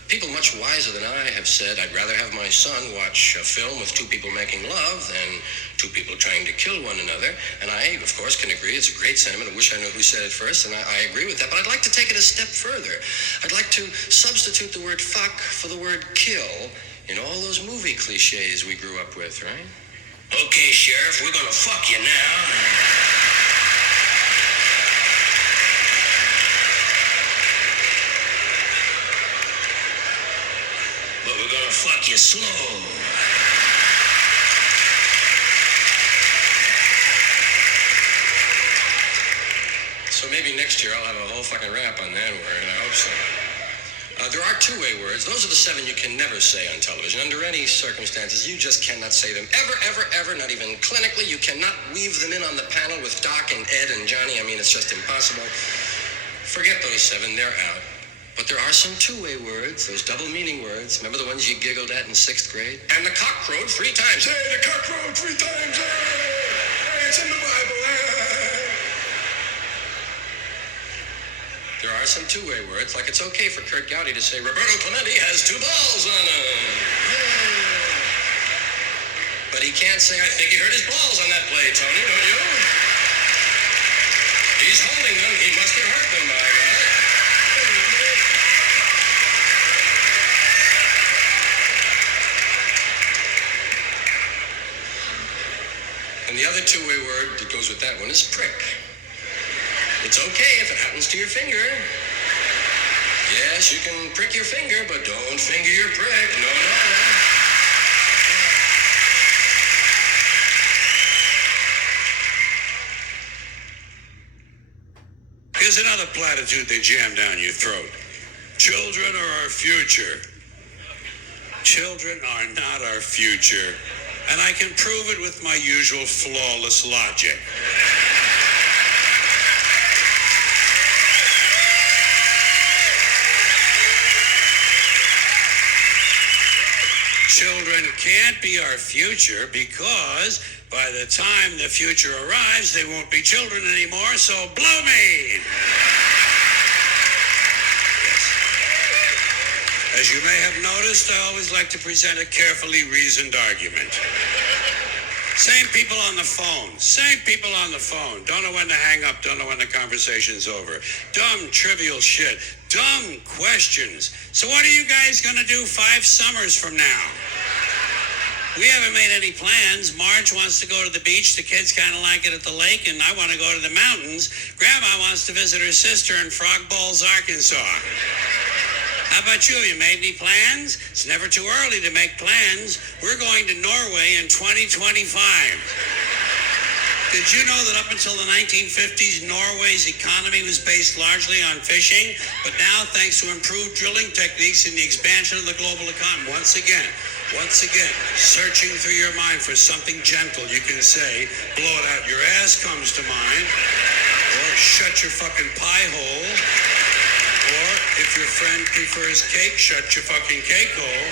people much wiser than I have said, I'd rather have my son watch a film with two people making love than two people trying to kill one another. And I, of course, can agree. It's a great sentiment. I wish I knew who said it first, and I agree with that. But I'd like to take it a step further. I'd like to substitute the word fuck for the word kill in all those movie cliches we grew up with, right? Okay, Sheriff, we're gonna fuck you now. But we're gonna fuck you slow. So maybe next year I'll have a whole fucking rap on that word, and I hope so. There are two-way words. Those are the 7 you can never say on television. Under any circumstances, you just cannot say them. Ever, not even clinically. You cannot weave them in on the panel with Doc and Ed and Johnny. I mean, it's just impossible. Forget those 7. They're out. But there are some two-way words, those double-meaning words. Remember the ones you giggled at in 6th grade? And the cock crowed 3 times. Hey, the cock crowed 3 times. Hey, it's in the Bible. There are some two-way words, like it's okay for Kurt Gowdy to say, Roberto Clemente has 2 balls on him. But he can't say, I think he hurt his balls on that play, Tony, don't you? He's holding them. He must have hurt them, by God. And the other two-way word that goes with that one is prick. It's okay if it happens to your finger. Yes, you can prick your finger, but don't finger your prick. No. Here's another platitude they jam down your throat. Children are our future. Children are not our future. And I can prove it with my usual flawless logic. Children can't be our future because by the time the future arrives, they won't be children anymore, so blow me! Yes. As you may have noticed, I always like to present a carefully reasoned argument. Same people on the phone. Don't know when to hang up, don't know when the conversation's over. Dumb, trivial shit. Dumb questions. So what are you guys gonna do 5 summers from now? We haven't made any plans. Marge wants to go to the beach. The kids kind of like it at the lake, and I want to go to the mountains. Grandma wants to visit her sister in Frog Balls, Arkansas. How about you? Have you made any plans? It's never too early to make plans. We're going to Norway in 2025. Did you know that up until the 1950s, Norway's economy was based largely on fishing? But now, thanks to improved drilling techniques and the expansion of the global economy, once again, searching through your mind for something gentle you can say, blow it out your ass comes to mind, or shut your fucking pie hole, or if your friend prefers cake, shut your fucking cake hole.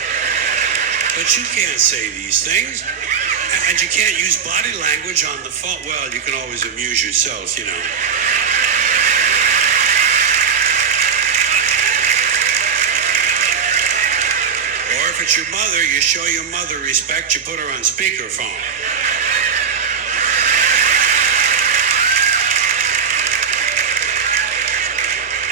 But you can't say these things. And you can't use body language on the phone. Well, you can always amuse yourself, you know. Or if it's your mother, you show your mother respect, you put her on speakerphone.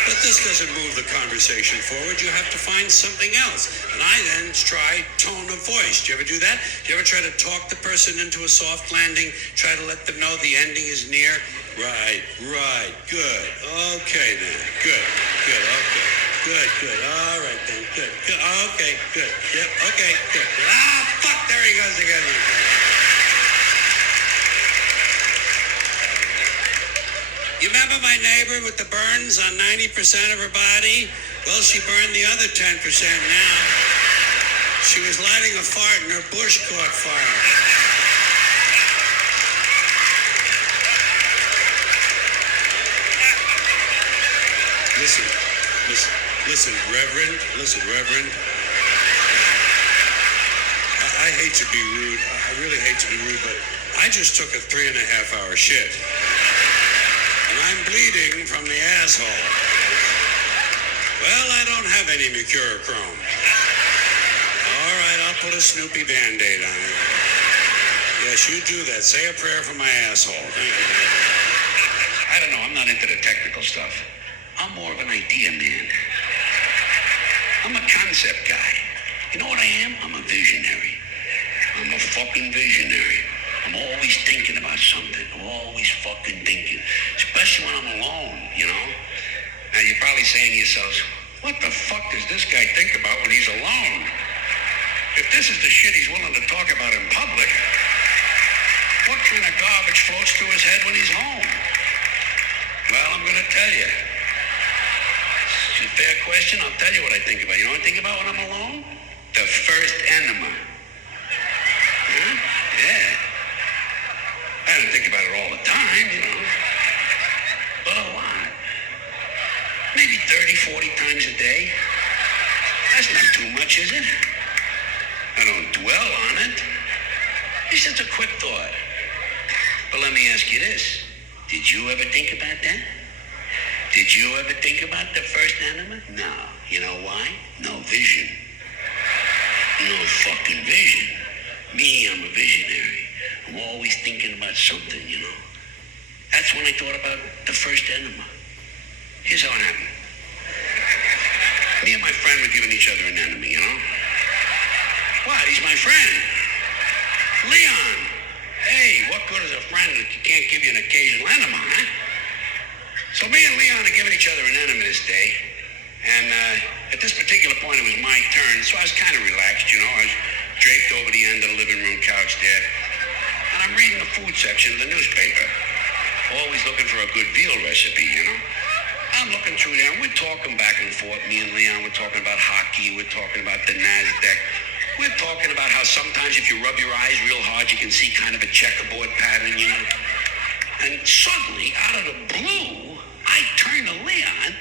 But this doesn't move the conversation forward. You have to find something else. And I then try tone of voice. Do you ever do that? Do you ever try to talk the person into a soft landing? Try to let them know the ending is near? Right. Good. Okay then. Good. Okay. Good. All right then. Good. Okay. Good. Yep. Okay. Good. Ah, fuck! There he goes again. You remember my neighbor with the burns on 90% of her body? Well, she burned the other 10% now. She was lighting a fart and her bush caught fire. Listen, Reverend. I hate to be rude. I really hate to be rude, but I just took a 3.5-hour shit. And I'm bleeding from the asshole. Well, I don't have any mercurochrome. All right, I'll put a Snoopy Band-Aid on it. Yes, you do that. Say a prayer for my asshole. Thank you. I don't know. I'm not into the technical stuff. I'm more of an idea man. I'm a concept guy. You know what I am? I'm a visionary. I'm a fucking visionary. I'm always thinking about something. Always fucking thinking. Especially when I'm alone, you know? Now, you're probably saying to yourselves, what the fuck does this guy think about when he's alone? If this is the shit he's willing to talk about in public, what kind of garbage floats through his head when he's home? Well, I'm going to tell you. It's a fair question. I'll tell you what I think about. You know what I think about when I'm alone? The first enema. Huh? Yeah. I don't think about it all the time, you know. But a lot. Maybe 30, 40 times a day. That's not too much, is it? I don't dwell on it. It's just a quick thought. But let me ask you this. Did you ever think about that? Did you ever think about the first enema? No. You know why? No vision. No fucking vision. Me, I'm a visionary. I'm always thinking about something, you know. That's when I thought about the first enema. Here's how it happened. Me and my friend were giving each other an enemy, you know. What? He's my friend. Leon. Hey, what good is a friend that can't give you an occasional enema, huh? So me and Leon are giving each other an enema this day. And at this particular point, it was my turn, so I was kind of relaxed, you know. I was draped over the end of the living room couch there. And I'm reading the food section of the newspaper. Always looking for a good veal recipe, you know. I'm looking through there, and we're talking back and forth. Me and Leon, we're talking about hockey. We're talking about the NASDAQ. We're talking about how sometimes if you rub your eyes real hard, you can see kind of a checkerboard pattern, you know. And suddenly, out of the blue, I turn to Leon.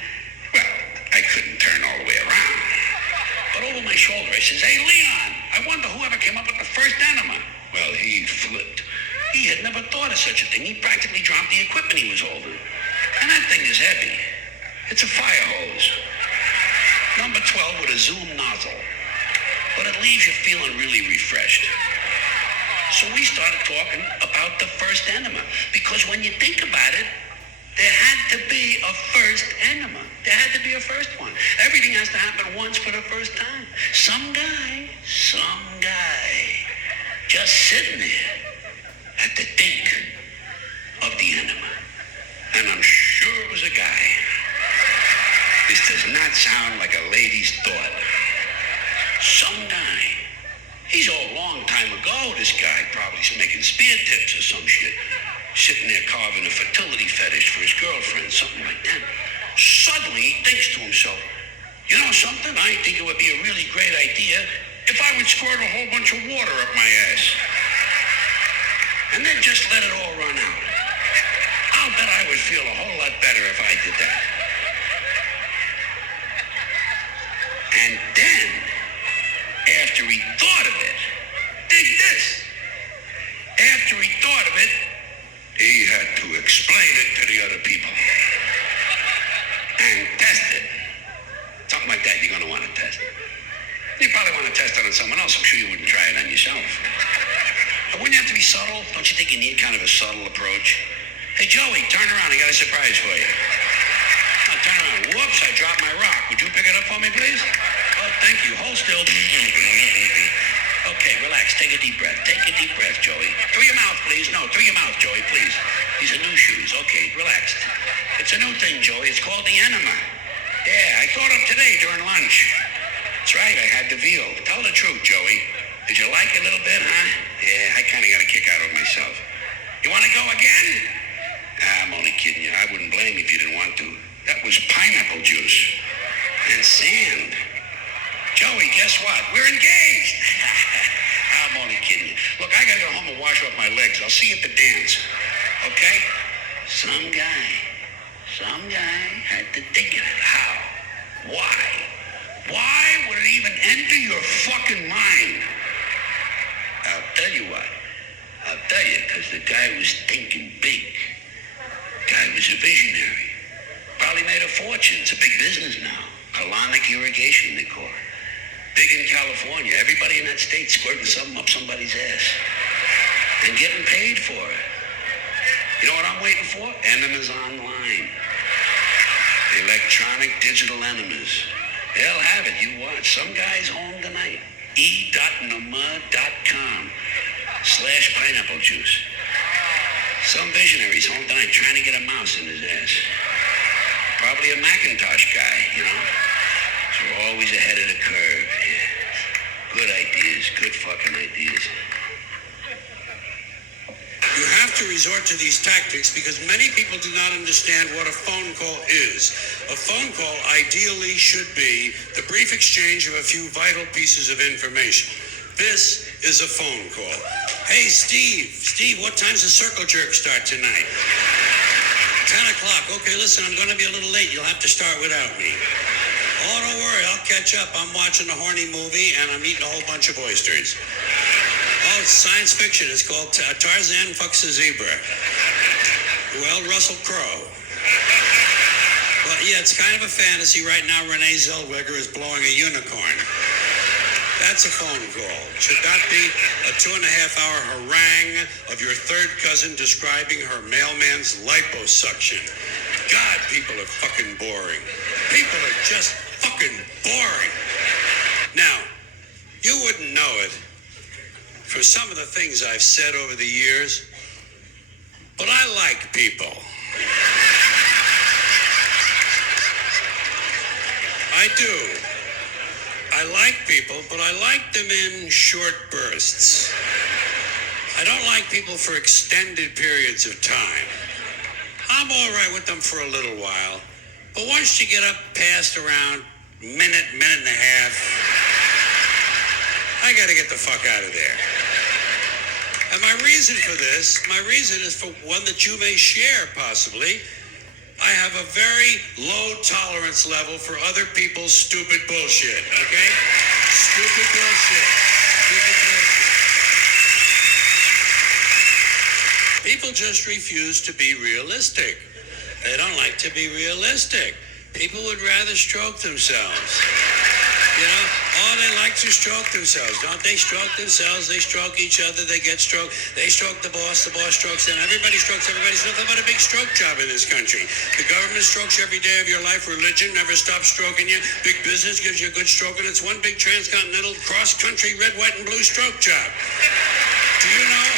Well, I couldn't turn all the way around. But over my shoulder, I says, hey, Leon, I wonder whoever came up with the first enema. Well, he flipped. He had never thought of such a thing. He practically dropped the equipment he was holding. And that thing is heavy. It's a fire hose. Number 12 with a zoom nozzle. But it leaves you feeling really refreshed. So we started talking about the first enema. Because when you think about it, there had to be a first enema. There had to be a first one. Everything has to happen once for the first time. Some guy, just sitting there had to think of the enema. And I'm sure it was a guy. This does not sound like a lady's thought. Some guy. He's a long time ago, this guy, probably making spear tips or some shit. Sitting there carving a fertility fetish for his girlfriend, something like that. Suddenly, he thinks to himself, you know something? I think it would be a really great idea if I would squirt a whole bunch of water up my ass. And then just let it all run out. I'll bet I would feel a whole lot better if I did that. And then, after he thought of it, dig this. After he thought of it, he had to explain it to the other people. And test it. Something like that you're going to want to test. You probably want to test it on someone else. I'm sure you wouldn't try it on yourself. But wouldn't you have to be subtle? Don't you think you need kind of a subtle approach? Hey, Joey, turn around. I got a surprise for you. Oh, turn around. Whoops, I dropped my rock. Would you pick it up for me, please? Oh, thank you. Hold still. Okay, relax. Take a deep breath. Take a deep breath, Joey. Through your mouth, please. No, through your mouth, Joey, please. These are new shoes. Okay, relax. It's a new thing, Joey. It's called the enema. Yeah, I thought of today during lunch. That's right, I had the veal. Tell the truth, Joey. Did you like it a little bit, huh? Yeah, I kind of got a kick out of myself. You want to go again? I'm only kidding you. I wouldn't blame you if you didn't want to. That was pineapple juice. And sand. Joey, guess what? We're engaged. I'm only kidding you. Look, I gotta go home and wash off my legs. I'll see you at the dance. Okay? Some guy had to think of it. How? Why? Why would it even enter your fucking mind? I'll tell you what. I'll tell you, because the guy was thinking big. The guy was a visionary. Probably made a fortune. It's a big business now. Colonic irrigation, they call it. Big in California. Everybody in that state squirting something up somebody's ass. And getting paid for it. You know what I'm waiting for? Enemas online. Electronic digital enemas. They'll have it. You watch. Some guy's home tonight. e.nama.com/pineapple juice. Some visionary's home tonight trying to get a mouse in his ass. Probably a Macintosh guy, you know? So we're always ahead of the curve. Yeah. Good ideas. Good fucking ideas. You have to resort to these tactics because many people do not understand what a phone call is. A phone call ideally should be the brief exchange of a few vital pieces of information. This is a phone call. Hey, Steve, what time's the circle jerk start tonight? 10 o'clock. Okay, listen, I'm going to be a little late. You'll have to start without me. Oh, don't worry, I'll catch up. I'm watching a horny movie and I'm eating a whole bunch of oysters. Oh, it's science fiction. It's called Tarzan Fucks a Zebra. Well, Russell Crowe. Well, yeah, it's kind of a fantasy. Right now, Renee Zellweger is blowing a unicorn. That's a phone call. Should that be a 2.5-hour harangue of your third cousin describing her mailman's liposuction? God, people are fucking boring. People are just fucking boring. Now, you wouldn't know it for some of the things I've said over the years, but I like people. I do. I like people, but I like them in short bursts. I don't like people for extended periods of time. I'm all right with them for a little while, but once you get up past around minute and a half, I gotta get the fuck out of there. And my reason for this, is for one that you may share possibly. I have a very low tolerance level for other people's stupid bullshit, okay? Stupid bullshit. People just refuse to be realistic. They don't like to be realistic. People would rather stroke themselves. You know, they like to stroke themselves. Don't they stroke themselves? They stroke each other. They get stroked. They stroke the boss strokes them. Everybody strokes everybody. It's nothing but a big stroke job in this country. The government strokes every day of your life. Religion never stops stroking you. Big business gives you a good stroke, and it's one big transcontinental cross-country red, white, and blue stroke job. Do you know?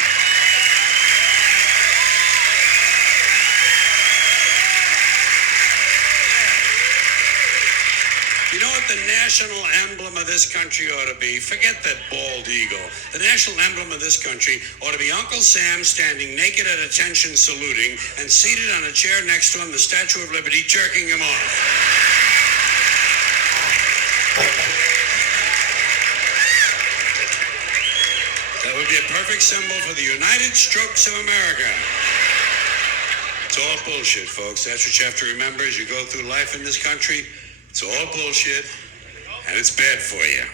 You know what the national emblem of this country ought to be? Forget that bald eagle. The national emblem of this country ought to be Uncle Sam standing naked at attention saluting and seated on a chair next to him, the Statue of Liberty, jerking him off. That would be a perfect symbol for the United Strokes of America. It's all bullshit, folks. That's what you have to remember as you go through life in this country. It's all bullshit, and it's bad for you.